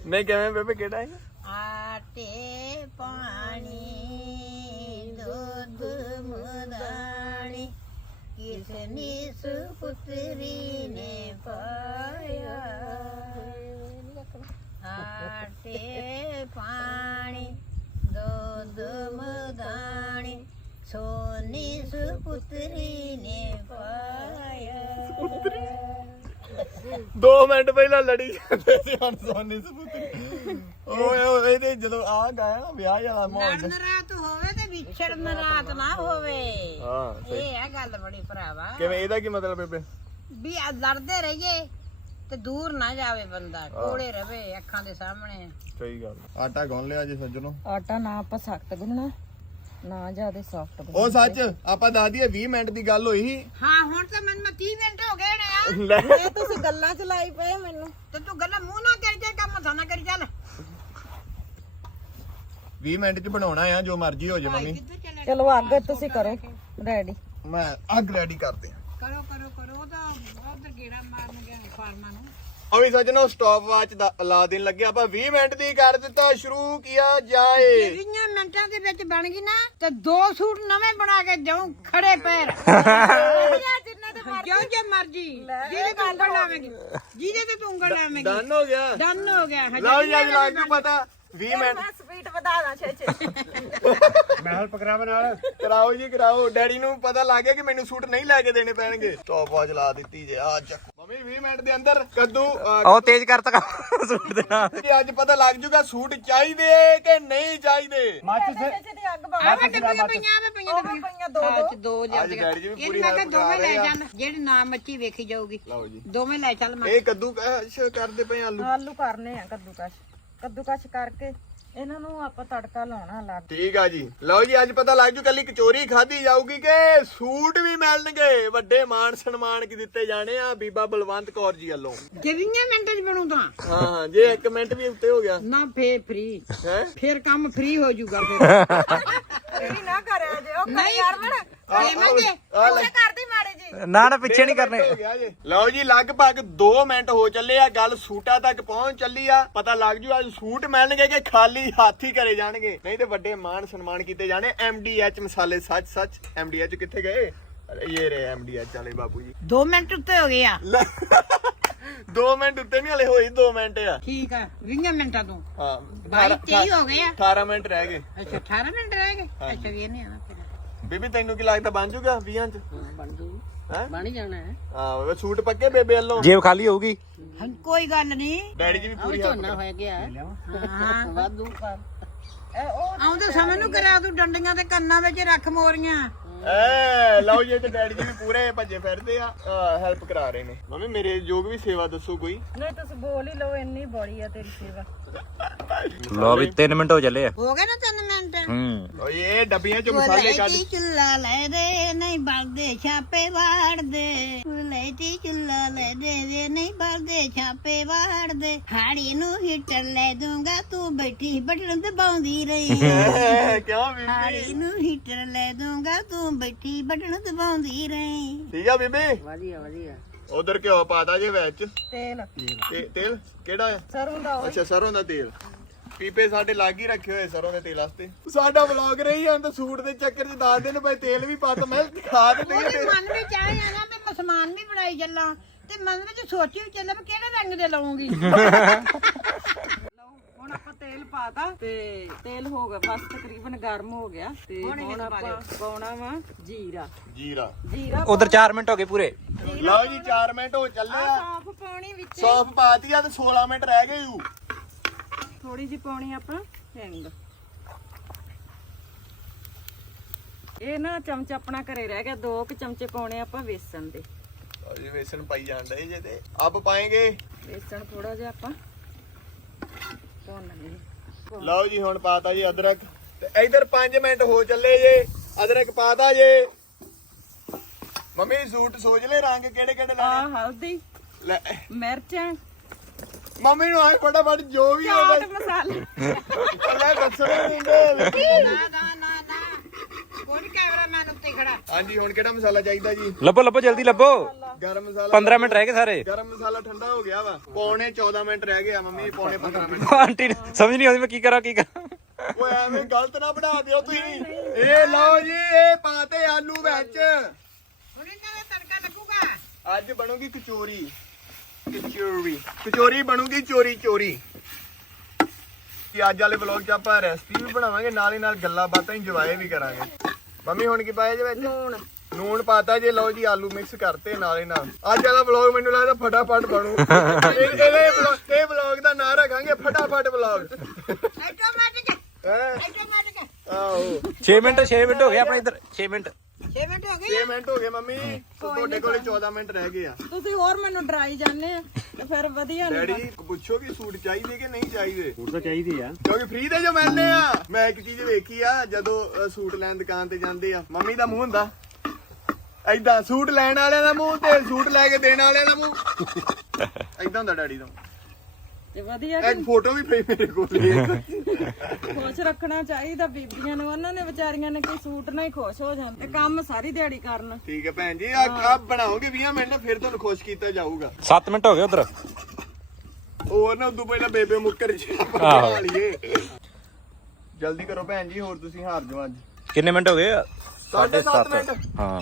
A: ਨਹੀਂ ਕਿਵੇਂ ਬੇਬੇ ਕਿਹੜਾ ਹੈ?
B: ਆਟੇ ਪਾਣੀ ਦੁੱਧ ਮਦਾਣੀ ਕਿਸਨੀ ਸੁਪੁੱਤਰੀ ਨੇ ਪਾਇਆ ਸੁਪੁੱਤਰੀ ਪਾਇਆ
A: 2 ਮਿੰਟ ਪਹਿਲਾਂ ਲੜੀ ਜਾਂਦੇ ਸੀ ਹੁਣ ਸੋਨੀ ਸਪੂਤ ਓਏ ਓਏ ਇਹਦੇ ਜਦੋਂ ਆ ਗਾਇਆ ਨਾ ਵਿਆਹ ਵਾਲਾ ਮਾਹੌਲ
B: ਲੜਨ ਰਾਤ ਹੋਵੇ ਤੇ ਵਿਛੜਨ ਰਾਤ ਨਾ ਹੋਵੇ
A: ਹਾਂ
B: ਇਹ ਹੈ ਗੱਲ ਬੜੀ ਭਰਾਵਾ
A: ਕਿਵੇਂ ਇਹਦਾ ਕੀ ਮਤਲਬ ਬੇਬੇ
B: ਵੀ ਆ ਲੜਦੇ ਰਹੀਏ ਤੇ ਦੂਰ ਨਾ ਜਾਵੇ ਬੰਦਾ ਕੋਲੇ ਰਵੇ ਅੱਖਾਂ ਦੇ ਸਾਹਮਣੇ।
A: ਸਹੀ ਗੱਲ। ਆਟਾ ਗੁੰਨ ਲਿਆ ਜੀ ਸੱਜਣੋ।
C: ਆਟਾ ਨਾ ਆਪਾਂ ਸਖਤ ਗੁੰਨਣਾ ਨਾ ਜਿਆਦੇ ਸੌਫਟ
A: ਉਹ ਸੱਚ ਆਪਾਂ ਦੱਸ ਦਈਏ 20 ਮਿੰਟ ਦੀ ਗੱਲ ਹੋਈ ਸੀ।
B: ਹਾਂ ਹੁਣ ਤਾਂ ਮੈਨੂੰ ਮੈਂ 30 ਮਿੰਟ ਹੋ ਗਏ ਨੇ ਆ।
C: ਇਹ ਤੁਸੀਂ ਗੱਲਾਂ ਚ ਲਾਈ ਪਏ ਮੈਨੂੰ।
B: ਤੇ ਤੂੰ ਗੱਲਾਂ ਮੂੰਹ ਨਾ ਕਰੀ ਜਾ ਕੰਮ ਨਾ ਕਰੀ ਚੱਲ।
A: 20 ਮਿੰਟ ਚ ਬਣਾਉਣਾ ਆ ਜੋ ਮਰਜ਼ੀ ਹੋ ਜੇ ਮੰਮੀ।
B: ਚੱਲੇ
C: ਚਲੋ ਅੱਗ ਤੁਸੀਂ ਕਰੋ ਰੈਡੀ
A: ਮੈਂ ਅੱਗ ਰੈਡੀ ਕਰਦੇ ਆ।
B: ਕਰੋ ਕਰੋ ਕਰੋ ਉਹ ਤਾਂ ਉਧਰ ਗੇੜਾ ਮਾਰਨ ਗਿਆ ਫਾਰਮਾਂ ਨੂੰ।
A: ਉਹ ਵੀ ਸੱਜਣੋ ਸਟਾਪ ਵਾਚ ਲਾ ਦੇਣ ਲੱਗੇ ਆਪਾਂ 20 ਮਿੰਟ ਦੀ ਕਰ ਦਿੱਤਾ ਸ਼ੁਰੂ ਕੀਆ ਜਾਏ।
B: 20 ਮਿੰਟਾਂ ਦੇ ਵਿੱਚ ਬਣ ਗਈ ਨਾ ਤੇ ਦੋ ਸੂਟ ਨਵੇਂ ਬਣਾ ਕੇ ਜਾਉਂ ਖੜੇ ਪੈਰ। ਜਿਉਂ ਜੇ ਮਰਜ਼ੀ। ਜਿਹਦੇ ਤੇ ਉਂਗਲ ਲਾਵੇਂਗੀ ਜਿਹਦੇ ਤੇ ਤੂੰ ਉਂਗਲ ਲਾਵੇਂਗੀ
A: ਡਨ ਹੋ ਗਿਆ।
B: ਡਨ ਹੋ ਗਿਆ
A: ਲਓ ਜੀ ਅੱਜ ਲੱਗ ਜੂ ਪਤਾ 20 ਮਿੰਟ।
C: ਸਪੀਡ ਵਧਾ ਦਾਂ ਛੇ ਛੇ।
A: ਕਰਾਓ ਜੀ ਕਰਾਓ। ਡੈਡੀ ਨੂੰ ਪਤਾ ਲੱਗ ਗਿਆ ਕਿ ਮੈਨੂੰ ਸੂਟ ਨਹੀਂ ਲੈ ਕੇ ਦੇਣੇ ਪੈਣਗੇ। ਸਟਾਪ ਵਾਚ ਲਾ ਦਿੱਤੀ ਜੇ ਆ ਚੱਕ। ਮੰਮੀ 20 ਮਿੰਟ ਦੇ ਅੰਦਰ ਕੱਦੂ ਅਹ,
D: ਉਹ ਤੇਜ਼ ਕਰਤਾ ਕੰਮ ਸੂਟ ਦੇ ਨਾਲ।
A: ਕਿ ਅੱਜ ਪਤਾ ਲੱਗ ਜੂਗਾ ਸੂਟ ਚਾਹੀਦੇ ਕਿ ਨਹੀਂ ਚਾਹੀਦੇ।
C: ਛੇ ਦੀ ਅੱਗ
B: ਆ ਵੱਡੇ ਪਈਆਂ ਪਈਆਂ ਆਵੇ ਪਈਆਂ ਤੇ
C: ਪਈਆਂ ਦੋ
B: ਦੋ। ਦੋ ਲਿਆ
A: ਅੱਜ ਡੈਡੀ ਜੀ ਵੀ
B: ਇਹ
A: ਪੂਰੀ
B: ਮੈਂ ਕਿਹਾ
A: help
B: ਦੋਵੇਂ
A: ਕਰਾ
B: ਲੈ
A: ਰਹੇ ਆ
B: ਚੱਲ ਜਿਹੜੀ ਨਾ ਮੱਚੀ ਵੇਖੀ ਜਾਊਗੀ।
A: ਲਓ ਜੀ।
B: ਦੋਵੇਂ ਲੈ ਚੱਲ ਮੈਂ
A: ਇਹ ਕੱਦੂ ਕਸ਼ ਕਰਦੇ ਪਏ ਆਲੂ।
C: ਆਲੂ ਕਰਨੇ ਆ ਕੱਦੂਕਸ਼ ਕੱਦੂਕਸ਼ ਕਰਕੇ ਇਹਨਾਂ ਨੂੰ ਆਪਾਂ ਤੜਕਾ ਲਾਉਣਾ ਲੱਗ
A: ਠੀਕ ਆ ਜੀ। ਲਓ ਜੀ ਅੱਜ ਪਤਾ ਲੱਗ ਜੂ ਕੱਲੀ ਕਚੋਰੀ ਖਾਧੀ ਜਾਊਗੀ ਕਿ ਸੂਟ ਵੀ ਮਿਲਣਗੇ। ਵੱਡੇ ਮਾਣ ਸਨਮਾਨ ਕੀ ਦਿੱਤੇ ਜਾਣੇ ਆ ਬੀਬਾ ਬਲਵੰਤ ਕੌਰ ਜੀ ਵੱਲੋਂ।
B: 20 ਮਿੰਟ ਚ ਬਣੂ ਤਾਂ।
A: ਹਾਂ ਹਾਂ ਜੇ 1 ਮਿੰਟ ਵੀ ਉੱਤੇ ਹੋ ਗਿਆ।
B: ਨਾ ਫੇਰ ਫ੍ਰੀ
A: ਹੈ?
B: ਫੇਰ ਕੰਮ ਫ੍ਰੀ ਹੋ ਜਾਊਗਾ ਫਿਰ।
C: ਇਹ ਨਾ ਕਰਿਆ ਜੇ ਉਹ
B: ਨਹੀਂ
C: ਯਾਰ
B: ਦੇਵਾਂਗੇ
C: ਅੱਛਾ ਕਰਦੀ ਮਾੜੇ ਜੀ।
D: ਨਾ ਨਾ ਪਿੱਛੇ ਨਹੀਂ ਕਰਨੇ।
A: ਹੋ ਗਿਆ ਜੀ। ਲਓ ਜੀ ਲਗਭਗ 2 ਮਿੰਟ ਹੋ ਚੱਲੇ ਆ ਗੱਲ ਸੂਟਾਂ ਤੱਕ ਪਹੁੰਚ ਚੱਲੀ ਆ। ਪਤਾ ਲੱਗ ਜੂ ਅੱਜ ਸੂਟ ਮਿਲਣਗੇ ਕਿ ਖਾਲੀ ਹੱਥ ਹੀ ਕਰੇ ਜਾਣਗੇ। ਨਹੀਂ ਤੇ ਵੱਡੇ ਮਾਣ ਸਨਮਾਨ ਕੀਤੇ ਜਾਣੇ। ਐਮਡੀਐਚ ਮਸਾਲੇ ਸੱਚ ਸੱਚ। ਐਮਡੀਐਚ ਕਿੱਥੇ ਗਏ? ਇਹ ਰੇ ਐਮਡੀਐਚ ਵਾਲੇ ਬਾਪੂ ਜੀ।
B: 2 ਮਿੰਟ ਉੱਤੇ ਹੋ ਗਏ ਆ।
A: 2 <laughs> ਮਿੰਟ ਉੱਤੇ ਨਹੀਂ ਹਲੇ ਹੋਈ 2 ਮਿੰਟ ਆ।
B: ਠੀਕ ਆ 20 ਮਿੰਟਾਂ ਤੋਂ।
A: ਹਾਂ
B: 22 23 ਹੋ ਗਏ ਆ।
A: 18 ਮਿੰਟ ਰਹਿ ਗਏ।
B: ਅੱਛਾ 18 ਮਿੰਟ ਰਹਿ ਗਏ? ਅੱਛਾ ਇਹ ਨਹੀਂ ਆਣਾ ਫਿਰ।
A: ਬੀਬੀ ਤੈਨੂੰ ਕੀ ਲੱਗਦਾ ਬਣ ਜੂਗਾ 20 ਚ?
B: ਬਣ ਜੂ
A: ਹੈ?
B: ਬਣ ਹੀ ਜਾਣਾ ਹੈ।
A: ਹਾਂ ਸੂਟ ਪੱਕੇ ਬੇਬੇ ਵੱਲੋਂ।
D: ਜੇਬ ਖਾਲੀ ਹੋਊਗੀ?
B: ਹਾਂ ਕੋਈ ਗੱਲ ਨਹੀਂ
A: ਡੈਡੀ ਜੀ ਵੀ ਪੂਰੀ
B: ਹੋ ਗਿਆ ਹਾਂ। ਵਾਧੂ ਆਉਂਦੇ ਸਮੇਂ ਨੂੰ ਕਰਿਆ ਤੂੰ ਡੰਡੀਆਂ ਤੇ ਕੰਨਾਂ ਵਿੱਚ ਰੱਖ ਮੋਰੀਆਂ।
A: ਐ ਲਓ ਜੀ ਤੇ ਡੈਡੀ ਜੀ ਵੀ ਪੂਰੇ ਭੱਜੇ ਫਿਰਦੇ ਆ। ਹੈਲਪ ਕਰਾ ਰਹੇ ਨੇ। ਮੰਮੀ ਮੇਰੇ ਜੋਗ ਵੀ ਸੇਵਾ ਦੱਸੋ ਕੋਈ।
C: ਨਹੀਂ ਤੁਸੀਂ ਬੋਲ ਹੀ ਲਓ ਇੰਨੀ ਬੜੀ ਆ ਤੇਰੀ ਸੇਵਾ।
D: ਲੋ ਵੀ 3 ਮਿੰਟ ਹੋ ਚੱਲੇ ਆ।
B: ਹੋ ਗਏ ਨਾ ਤਿੰਨ ਮਿੰਟ?
D: ਹੂੰ।
A: ਓਏ ਇਹ ਡੱਬੀਆਂ ਚੋਂ ਮਸਾਲੇ ਕੱਢ।
B: ਲੈਤੀ ਚੁੱਲਾ ਲੈ ਦੇ ਨਹੀਂ ਬਲਦੇ ਛਾਪੇ ਵਾੜਦੇ। ਲੈਤੀ ਚੁੱਲਾ ਲੈ ਦੇ ਵੇ ਨਹੀਂ ਬਲਦੇ ਛਾਪੇ ਵਾੜਦੇ। ਹਾੜੀ ਨੂੰ ਹੀਟਰ ਲੈ ਦੂੰਗਾ ਤੂੰ ਬੈਠੀ ਬਟਨ ਦਬਾਉਂਦੀ ਰਹੀ <laughs>
A: ਕਿਉਂ ਬੀਬੀ?
B: ਹਾੜੀ ਨੂੰ ਹੀਟਰ ਲੈ ਦੂੰਗਾ ਤੂੰ ਬੈਠੀ ਬਟਨ ਦਬਾਉਂਦੀ ਰਹੀ।
A: ਠੀਕ ਆ ਬੀਬੀ?
C: ਵਧੀਆ ਵਧੀਆ।
A: ਉਧਰ ਘਿਓ ਪਾਤਾ ਜੇ ਵਿੱਚ।
C: ਤੇਲ।
A: ਤੇ ਤੇਲ? ਕਿਹੜਾ ਹੈ?
C: ਸਰੋਂ ਦਾ
A: ਅੱਛਾ ਸਰੋਂ ਦਾ ਤੇਲ। ਪੀਪੇ ਸਾਡੇ ਲਾਗ ਹੀ ਰੱਖੇ ਹੋਏ ਸਰੋਂ ਦੇ ਤੇਲ ਵਾਸਤੇ। ਸਾਡਾ ਵਲੌਗ ਰਹੀ ਜਾਂ ਤਾਂ ਸੂਟ ਦੇ ਚੱਕਰ 'ਚ ਦੱਸ ਦਿਨ ਭਾਈ ਤੇਲ ਵੀ ਪਾ ਤਾ ਮੈਂ ਖਾ ਤੇ ਨਹੀਂ
B: ਉਹਦੇ ਮਨ ਵਿੱਚ ਆਇਆ ਨਾ ਮੈਂ ਮਸਮਾਨ ਵੀ ਬਣਾਈ ਚੱਲਾਂ ਤੇ ਮਨ ਵਿੱਚ ਸੋਚੀ ਵੀ ਚੱਲਾਂ ਵੀ ਕਿਹੜੇ ਰੰਗ ਦੇ ਲਾਉਂਗੀ <laughs>
C: ਤੇਲ ਪਾਤਾ ਤੇ ਤੇਲ ਹੋ ਗਿਆ ਬਸ ਤਕਰੀਬਨ ਗਰਮ ਹੋ ਗਿਆ ਤੇ ਹੁਣ ਆਪਾਂ ਪਾਉਣਾ ਵਾ ਜੀਰਾ।
A: ਜੀਰਾ।
C: ਜੀਰਾ
D: ਉਧਰ 4 ਮਿੰਟ ਹੋ ਗਏ ਪੂਰੇ।
A: ਲਓ ਜੀ 4 ਮਿੰਟ ਹੋ ਚੱਲੇ ਆ।
C: ਸਾਫ਼ ਪਾਉਣੀ ਵਿੱਚ।
A: ਸੌਫ ਪਾਤੀ ਆ ਤੇ 16 ਮਿੰਟ ਰਹਿ ਗਏ ਯੂ
C: ਥੋੜੀ ਜੀ ਪਾਉਣੀ ਆਪਾਂ ਹਿੰਗ। ਇਹ ਨਾ ਚਮਚ ਆਪਣਾ ਘਰੇ ਰਹਿ ਗਿਆ ਦੋ ਕੁ ਚਮਚੇ ਪਾਉਣੇ ਆਪਾਂ ਵੇਸਣ ਦੇ।
A: ਜੀ ਵੇਸਣ ਪਾਈ ਜਾਂਦਾ ਜੇ ਤੇ। ਆਪ ਪਾਏਗੇ।
C: ਵੇਸਣ ਥੋੜਾ ਜਿਹਾ ਆਪਾਂ।
A: ਲਓ ਜੀ ਹੁਣ ਪਾਤਾ ਜੀ ਅਦਰਕ। ਤੇ ਇਧਰ 5 ਮਿੰਟ ਹੋ ਚੱਲੇ ਜੇ। ਅਦਰਕ ਪਾਤਾ ਜੇ। ਮੰਮੀ ਸੂਟ ਸੋਚ ਲੈ ਰੰਗ ਕਿਹੜੇ ਕਿਹੜੇ
C: ਆ
A: ਲਾਣੇ
C: ਹਲਦੀ
A: ਲੈ।
C: ਮਿਰਚਾਂ।
A: ਮੰਮੀ ਨੂੰ ਆਏ ਫਟਾਫਟ ਜੋ ਵੀ
C: ਚਾਟ
A: ਹੋਵੇ।
C: ਮਸਾਲੇ।
A: ਲੈ ਦੱਸਣਾ ਨਹੀਂ ਦਿੰਦੇ
B: ਨਾ ਨਾ ਨਾ ਨਾ ਕੋਈ ਕੈਮਰਾਮੈਨ ਉੱਤੇ ਖੜਾ
A: ਹਾਂਜੀ ਹੁਣ ਕਿਹੜਾ ਮਸਾਲਾ ਚਾਹੀਦਾ ਜੀ?
D: ਲੱਭੋ ਲੱਭੋ ਜਲਦੀ ਲੱਭੋ।
A: ਗਰਮ ਮਸਾਲਾ
D: 15 ਮਿੰਟ ਰਹਿ ਗਏ ਸਾਰੇ।
A: ਗਰਮ ਮਸਾਲਾ ਠੰਡਾ ਹੋ ਗਿਆ ਵਾ। ਪੌਣੇ 14 ਮਿੰਟ ਰਹਿ ਗਏ ਆ ਮੰਮੀ ਪੌਣੇ 15 ਮਿੰਟ।
D: ਆਂਟੀ ਨੂੰ ਸਮਝ ਨਹੀਂ ਆਉਂਦੀ ਮੈਂ ਕੀ ਕਰਾਂ ਕੀ ਕਰਾਂ।
A: ਓਏ ਐਵੇਂ ਗਲਤ ਨਾ ਬਣਾ ਦਿਓ ਤੁਸੀਂ। ਇਹ ਲਓ ਜੀ ਇਹ ਪਾਤੇ ਆਲੂ ਵਿੱਚ।
B: ਹੁਣ ਇਹਨਾਂ ਦਾ ਤੜਕਾ ਲੱਗੂਗਾ।
A: ਅੱਜ ਬਣੂਗੀ ਕਚੋਰੀ। ਕਚੋਰੀ। ਕਚੋਰੀ ਬਣੂਗੀ ਚੋਰੀ ਚੋਰੀ। ਕਿ ਅੱਜ ਵਾਲੇ ਵਲੌਗ 'ਚ ਆਪਾਂ ਰੈਸਪੀ ਵੀ ਬਣਾਵਾਂਗੇ ਨਾਲ ਹੀ ਨਾਲ ਗੱਲਾਂ ਬਾਤਾਂ ਇੰਜੋਏ ਵੀ ਕਰਾਂਗੇ। ਮੰਮੀ ਹੁਣ ਕੀ ਪਾਇਆ ਜੇ ਵਿੱਚ?
C: ਲੂਣ
A: ਨੂਣ ਪਾਤਾ ਜੇ ਲਓ ਜੀ ਆਲੂ ਮਿਕਸ ਕਰਤੇ ਨਾਲ ਨਾਲ। ਅੱਜ ਵਾਲਾ ਵਲੌਗ ਮੈਨੂੰ ਲੱਗਦਾ ਫਟਾਫਟ ਬਣੂ। ਇਹ- ਇਹਦੇ ਵਲੌਗ ਇਹ ਵਲੌਗ ਦਾ ਨਾਮ ਰੱਖਾਂਗੇ ਫਟਾਫਟ ਵਲੌਗ
B: ਆਟੋਮੈਟਿਕ।
A: ਹੈ?
B: ਆਟੋਮੈਟਿਕ।
A: ਆਓ
D: 6 ਮਿੰਟ 6 ਮਿੰਟ ਹੋ ਗਏ ਆਪਣੇ ਇੱਧਰ। 6 ਮਿੰਟ।
B: 6 ਮਿੰਟ ਹੋ ਗਏ
A: 6 ਮਿੰਟ ਹੋ ਗਏ ਮੰਮੀ। ਤੁਹਾਡੇ ਕੋਲੇ 14 ਮਿੰਟ ਰਹਿ ਗਏ ਆ।
C: ਤੁਸੀਂ ਹੋਰ ਮੈਨੂੰ ਡਰਾਈ ਜਾਂਦੇ ਆ ਤੇ ਫਿਰ ਵਧੀਆ ਨਹੀਂ
A: ਡੈਡੀ ਪੁੱਛੋ ਕਿ ਸੂਟ ਚਾਹੀਦੇ ਕਿ ਨਹੀਂ ਚਾਹੀਦੇ?
E: ਸੂਟ ਤਾਂ ਚਾਹੀਦੇ ਆ।
A: ਕਿਉਂਕਿ ਫ੍ਰੀ ਦੇ ਜੋ ਮਿਲਨੇ ਆ। ਮੈਂ ਇੱਕ ਚੀਜ਼ ਵੇਖੀ ਆ ਜਦੋਂ ਸੂਟ ਲੈਣ ਦੁਕਾਨ ਤੇ ਜਾਂਦੇ ਆ। ਮੰਮੀ ਦਾ ਮੂੰਹ ਹੁੰਦਾ। ਐਦਾਂ ਸੂਟ ਲੈਣ ਵਾਲਿਆਂ ਦਾ ਮੂੰਹ ਤੇ ਸੂਟ ਲੈ ਕੇ ਦੇਣ ਵਾਲਿਆਂ ਦਾ ਮੂੰਹ। ਐਦਾਂ ਹੁੰਦਾ ਡੈਡੀ ਦਾ
C: ਤੇ ਵਧੀਆ
A: ਇੱਕ ਫੋਟੋ ਵੀ ਪਈ ਮੇਰੇ ਕੋਲ ਇੱਕ।
C: ਖੁਸ਼ ਰੱਖਣਾ ਚਾਹੀਦਾ ਬੀਬੀਆਂ ਨੂੰ ਉਹਨਾਂ ਨੇ ਵਿਚਾਰੀਆਂ ਨੇ ਕੋਈ ਸੂਟ ਨਾਲ ਹੀ ਖੁਸ਼ ਹੋ ਜਾਂਦੇ ਤੇ ਕੰਮ ਸਾਰੀ ਦਿਹਾੜੀ ਕਰਨ।
A: ਠੀਕ ਹੈ ਭੈਣ ਜੀ ਆ ਆ ਬਣਾਓਗੇ 20 ਮਿੰਟ ਫਿਰ ਤੁਹਾਨੂੰ ਖੁਸ਼ ਕੀਤਾ ਜਾਊਗਾ।
D: 7 ਮਿੰਟ ਹੋ ਗਏ ਉਧਰ।
A: ਹੋਰ ਨਾ ਉਦੋਂ ਪਹਿਲਾਂ ਬੇਬੇ ਮੁੱਕਰ
D: ਆਹੋ।
A: ਬਣਾ ਲਈਏ। ਜਲਦੀ ਕਰੋ ਭੈਣ ਜੀ ਹੋਰ ਤੁਸੀਂ ਹਾਰ ਜਾਓ ਅੱਜ।
D: ਕਿੰਨੇ ਮਿੰਟ ਹੋ ਗਏ
A: ਸਾਢੇ ਸੱਤ ਮਿੰਟ।
D: ਹਾਂ।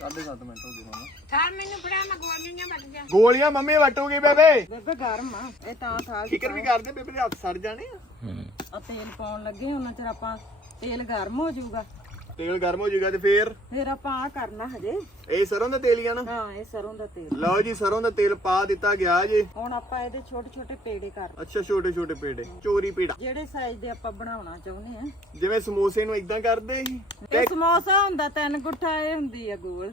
A: 7.5 ਮਿੰਟ ਹੋ ਗਏ ਮਾਮਾ
B: ਥਾਂ ਮੈਨੂੰ ਫੜਾ ਮੈਂ ਗੋਲੀਆਂ ਵੱਟ ਗਿਆ।
A: ਗੋਲੀਆਂ ਮੰਮੀ ਵਟੂਗੀ ਬੇਬੇ।
C: ਬੇਬੇ ਗਰਮ ਆ। ਇਹ ਤਾਂ ਸਾਲ
A: ਫਿਕਰ ਵੀ ਕਰਦੇ ਬੇਬੇ ਦੇ ਹੱਥ ਸੜ ਜਾਣੇ ਆ।
D: ਹੂੰ।
C: ਆ ਤੇਲ ਪਾਉਣ ਲੱਗੇ ਉਹਨਾਂ ਚਿਰ ਆਪਾਂ ਤੇਲ ਗਰਮ ਹੋ ਜਾਊਗਾ।
A: ਤੇਲ ਗਰਮ ਹੋ ਜਾਊਗਾ ਤੇ ਫੇਰ?
C: ਫਿਰ ਆਪਾਂ ਆ ਕਰਨਾ ਹਜੇ।
A: ਇਹ ਸਰੋਂ ਦਾ ਤੇਲ ਹੀ ਆ ਨਾ?
C: ਹਾਂ ਇਹ ਸਰੋਂ ਦਾ ਤੇਲ।
A: ਲਓ ਜੀ ਸਰੋਂ ਦਾ ਤੇਲ ਪਾ ਦਿੱਤਾ ਗਿਆ ਜੀ।
C: ਹੁਣ ਆਪਾਂ ਇਹਦੇ ਛੋਟੇ ਛੋਟੇ ਪੇੜੇ ਕਰ
A: ਅੱਛਾ ਛੋਟੇ ਛੋਟੇ ਪੇੜੇ ਚੋਰੀ ਪੇੜਾ।
C: ਜਿਹੜੇ ਸਾਈਜ਼ ਦੇ ਆਪਾਂ ਬਣਾਉਣਾ ਚਾਹੁੰਦੇ ਆ।
A: ਜਿਵੇਂ ਸਮੋਸੇ ਨੂੰ ਇਦਾਂ ਕਰਦੇ ਸੀ।
C: ਇਹ ਸਮੋਸਾ ਹੁੰਦਾ ਤਿੰਨ ਗੁੱਠਾ ਇਹ ਹੁੰਦੀ ਆ ਗੋਲ।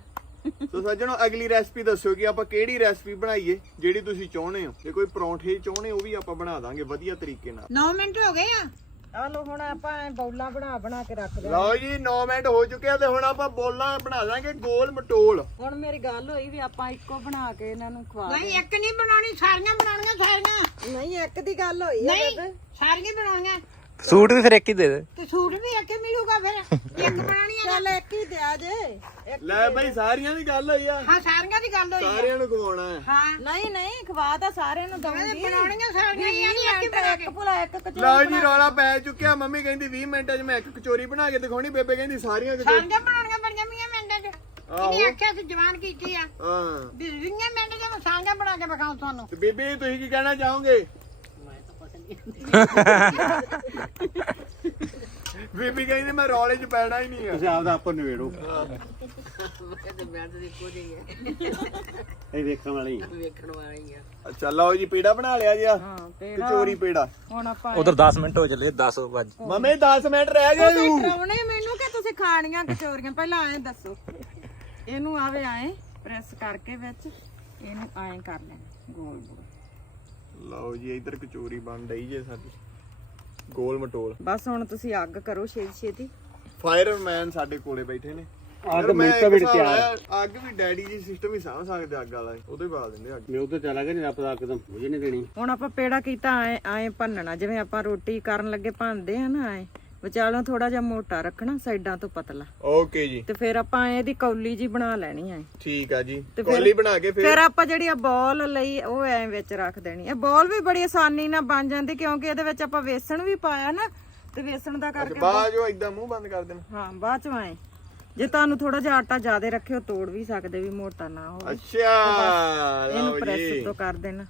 A: ਸੋ ਸੱਜਣੋ ਅਗਲੀ ਰੈਸਪੀ ਦੱਸਿਓ ਕਿ ਆਪਾਂ ਕਿਹੜੀ ਰੈਸਪੀ ਬਣਾਈਏ ਜਿਹੜੀ ਤੁਸੀਂ ਚਾਹੁੰਦੇ ਹੋ। ਜੇ ਕੋਈ ਪਰੌਂਠੇ ਚਾਹੁੰਦੇ ਉਹ ਵੀ ਆਪਾਂ ਬਣਾ ਦਾਂਗੇ ਵਧੀਆ ਤਰੀਕੇ ਨਾਲ।
B: 9 ਮਿੰਟ ਹੋ ਗਏ ਆ।
C: ਆ ਲੋ ਹੁਣ ਆਪਾਂ ਐਂ ਬੌਲਾਂ ਬਣਾ ਬਣਾ ਕੇ ਰੱਖ ਦੇ
A: ਲਓ ਜੀ 9 ਮਿੰਟ ਹੋ ਚੁੱਕੇ ਆ ਤੇ ਹੁਣ ਆਪਾਂ ਬੋਲਾਂ ਬਣਾ ਦਾਂਗੇ ਗੋਲ ਮਟੋਲ।
C: ਹੁਣ ਮੇਰੀ ਗੱਲ ਹੋਈ ਵੀ ਆਪਾਂ ਇੱਕੋ ਬਣਾ ਕੇ ਇਹਨਾਂ ਨੂੰ ਖਵਾ
B: ਨਹੀਂ ਇੱਕ ਨਹੀਂ ਬਣਾਉਣੀ ਸਾਰੀਆਂ ਬਣਾਉਣੀਆਂ ਸਾਰੀਆਂ।
C: ਨਹੀਂ ਇੱਕ ਦੀ ਗੱਲ ਹੋਈ ਆ
B: ਨਹੀਂ
C: ਬੇਬੇ।
B: ਸਾਰੀਆਂ ਬਣਾਉਣੀਆਂ।
D: ਸੂਟ ਵੀ ਫਿਰ ਇੱਕ ਹੀ ਦੇ ਦੇ।
B: ਤੇ ਸੂਟ ਵੀ ਇੱਕ ਹੀ ਮਿਲੂਗਾ ਫਿਰ। ਇੱਕ ਬਣਾਉਣੀ ਆ
C: ਚੱਲ ਇੱਕ ਹੀ ਦਿਆ ਜੇ। ਇੱਕ-
A: ਲੈ ਬਈ ਸਾਰੀਆਂ ਦੀ ਗੱਲ ਹੋਈ ਆ।
B: ਹਾਂ ਸਾਰੀਆਂ ਦੀ ਗੱਲ ਹੋਈ ਆ।
A: ਸਾਰਿਆਂ ਨੂੰ ਖਵਾਉਣਾ ਹੈ।
B: ਹਾਂ।
C: ਨਹੀਂ ਨਹੀਂ ਖਵਾ ਤਾਂ ਸਾਰਿਆਂ ਨੂੰ ਦਊਂਗੀ।
B: ਬਣਾਉਣੀਆਂ ਸਾਰੀਆਂ ਹੀ ਆ ਇੱਕ ਹੀ ਬਣਾ ਕੇ
C: ਇੱਕ ਭੁਲਾ ਇੱਕ ਕਚੋਰੀ
A: ਲਓ ਜੀ ਰੌਲਾ ਪੈ ਚੁੱਕਿਆ। ਮੰਮੀ ਕਹਿੰਦੀ 20 ਮਿੰਟਾਂ 'ਚ ਮੈਂ ਇੱਕ ਕਚੋਰੀ ਬਣਾ ਕੇ ਦਿਖਾਉਣੀ। ਬੇਬੇ ਕਹਿੰਦੀ ਸਾਰੀਆਂ ਕਚੋਰੀ
B: ਸਾਰੀਆਂ ਬਣਾਉਣੀਆਂ ਬੜੀਆਂ ਮੀਆਂ ਮਿੰਟਾਂ ਚ। ਇਹਨੇ ਆਖਿਆ ਸੀ ਜਵਾਨ ਕੀਤੀ ਆ।
A: ਹਾਂ।
B: ਵੀ 20 ਮਿੰਟ ਚ ਮੈਂ ਸਾਰੀਆਂ ਬਣਾ ਕੇ ਵਿਖਾਉਂ ਤੁਹਾਨੂੰ।
A: ਤੇ ਬੀਬੀ ਤੁਸੀਂ ਕੀ ਕਹਿਣਾ ਚਾਹੋਗੇ? ਬੀਬੀ ਕਹਿੰਦੀ ਮੈਂ ਰੌਲੇ 'ਚ ਪੈਣਾ ਹੀ ਨਹੀਂ ਆ।
E: ਤੁਸੀਂ ਆਪਦਾ ਆਪਰ ਨਿਵੇੜੋ ਇਹ ਵੇਖਣ ਵਾਲੀ ਆ।
A: ਅੱਛਾ ਲਓ ਜੀ ਪੇੜਾ ਬਣਾ ਲਿਆ ਜੀ ਆ।
C: ਹਾਂ ਪੇੜਾ।
A: ਕਚੋਰੀ ਪੇੜਾ।
C: ਹੁਣ ਆਪਾਂ
D: ਉਧਰ 10 ਮਿੰਟ ਹੋ ਚੱਲੇ 10 ਵੱਜ।
A: ਮਮੇ 10 ਮਿੰਟ ਰਹਿ ਗਏ ਨੂੰ
C: ਡਰਾਉਣੇ ਮੈਨੂੰ ਕਿ ਤੁਸੀਂ ਖਾਣੀਆਂ ਕਚੋਰੀਆਂ ਪਹਿਲਾਂ ਐਂ ਦੱਸੋ। ਇਹਨੂੰ ਆਵੇ ਐਂ ਪ੍ਰੈਸ ਕਰਕੇ ਵਿੱਚ ਇਹਨੂੰ ਐਂ ਕਰ ਲੈਣਾ ਗੋਲ ਗੋਲ
A: ਲਓ ਜੀ ਇੱਧਰ ਕਚੋਰੀ ਬਣ ਰਹੀ ਜੇ ਸਾਡੀ। ਗੋਲ ਮਟੋਲ।
C: ਬਸ ਹੁਣ ਤੁਸੀਂ ਅੱਗ ਕਰੋ ਛੇਤੀ ਛੇਤੀ।
A: ਫਾਇਰਮੈਨ ਸਾਡੇ ਕੋਲੇ ਬੈਠੇ ਨੇ।
E: ਅੱਗ
A: ਯਾਰ ਮੈਂ
E: ਮਿੰਟਾਂ ਵਿੱਚ
A: ਇੱਕ
E: ਤਿਆਰ।
A: ਅੱਗ ਵੀ ਡੈਡੀ ਜੀ ਸਿਸਟਮ ਹੀ ਸਾਂਭ ਸਕਦੇ ਅੱਗ ਵਾਲਾ ਉਹਦੇ ਬਾਲ ਦਿੰਦੇ ਅੱਗ।
E: ਮੈਂ ਉਧਰ ਚਲਾ ਗਿਆ ਨਹੀਂ ਆਪਦਾ ਇੱਕਦਮ ਮੁਝੇ ਨਹੀਂ ਦੇਣੀ।
C: ਹੁਣ ਆਪਾਂ ਪੇੜਾ ਕੀਤਾ ਐ ਐ ਭੰਨਣਾ ਜਿਵੇਂ ਆਪਾਂ ਰੋਟੀ ਕਰਨ ਲੱਗੇ ਭੰਨਦੇ ਆ ਨਾ ਐ। ਵਿਚਾਲੋਂ ਥੋੜਾ ਜਿਹਾ ਮੋਟਾ ਰੱਖਣਾ ਸਾਈਡਾਂ ਤੋਂ ਪਤਲਾ।
A: ਓਕੇ ਜੀ।
C: ਤੇ ਫਿਰ ਆਪਾਂ ਇਹਦੀ ਕੌਲੀ ਜੀ ਬਣਾ ਲੈਣੀ ਐ
A: ਠੀਕ ਆ ਜੀ।
C: ਤੇ ਫਿਰ-
A: ਕੋਲੀ ਬਣਾ ਕੇ ਫਿਰ
C: ਫਿਰ ਆਪਾਂ ਜਿਹੜੀ ਆ ਬੋਲ ਲਈ ਉਹ ਐ ਵਿੱਚ ਰੱਖ ਦੇਣੀ ਇਹ ਬੋਲ ਵੀ ਬੜੀ ਆਸਾਨੀ ਨਾਲ ਬਣ ਜਾਂਦੀ ਕਿਉਂਕਿ ਇਹਦੇ ਵਿੱਚ ਆਪਾਂ ਵੇਸਣ ਵੀ ਪਾਇਆ ਨਾ ਤੇ ਵੇਸਣ ਦਾ ਕਰਕੇ
A: ਬਾਅਦ ਜੋ ਇਦਾਂ ਮੂੰਹ ਬੰਦ ਕਰ ਦੇਣਾ।
C: ਹਾਂ ਬਾਅਦ ਚ ਆਏ ਜੇ ਤੁਹਾਨੂੰ ਥੋੜਾ ਜਿਹਾ ਆਟਾ ਜ਼ਿਆਦਾ ਰੱਖਿਓ ਤੋੜ ਵੀ ਸਕਦੇ ਵੀ ਮੋਟਾ ਨਾ ਹੋਵੇ।
A: ਅੱਛਾ
C: ਇਹਨੂੰ
A: ਲਓ
C: ਪ੍ਰੈਸ
A: ਜੀ
C: ਤੋਂ ਕਰ ਦੇਣਾ।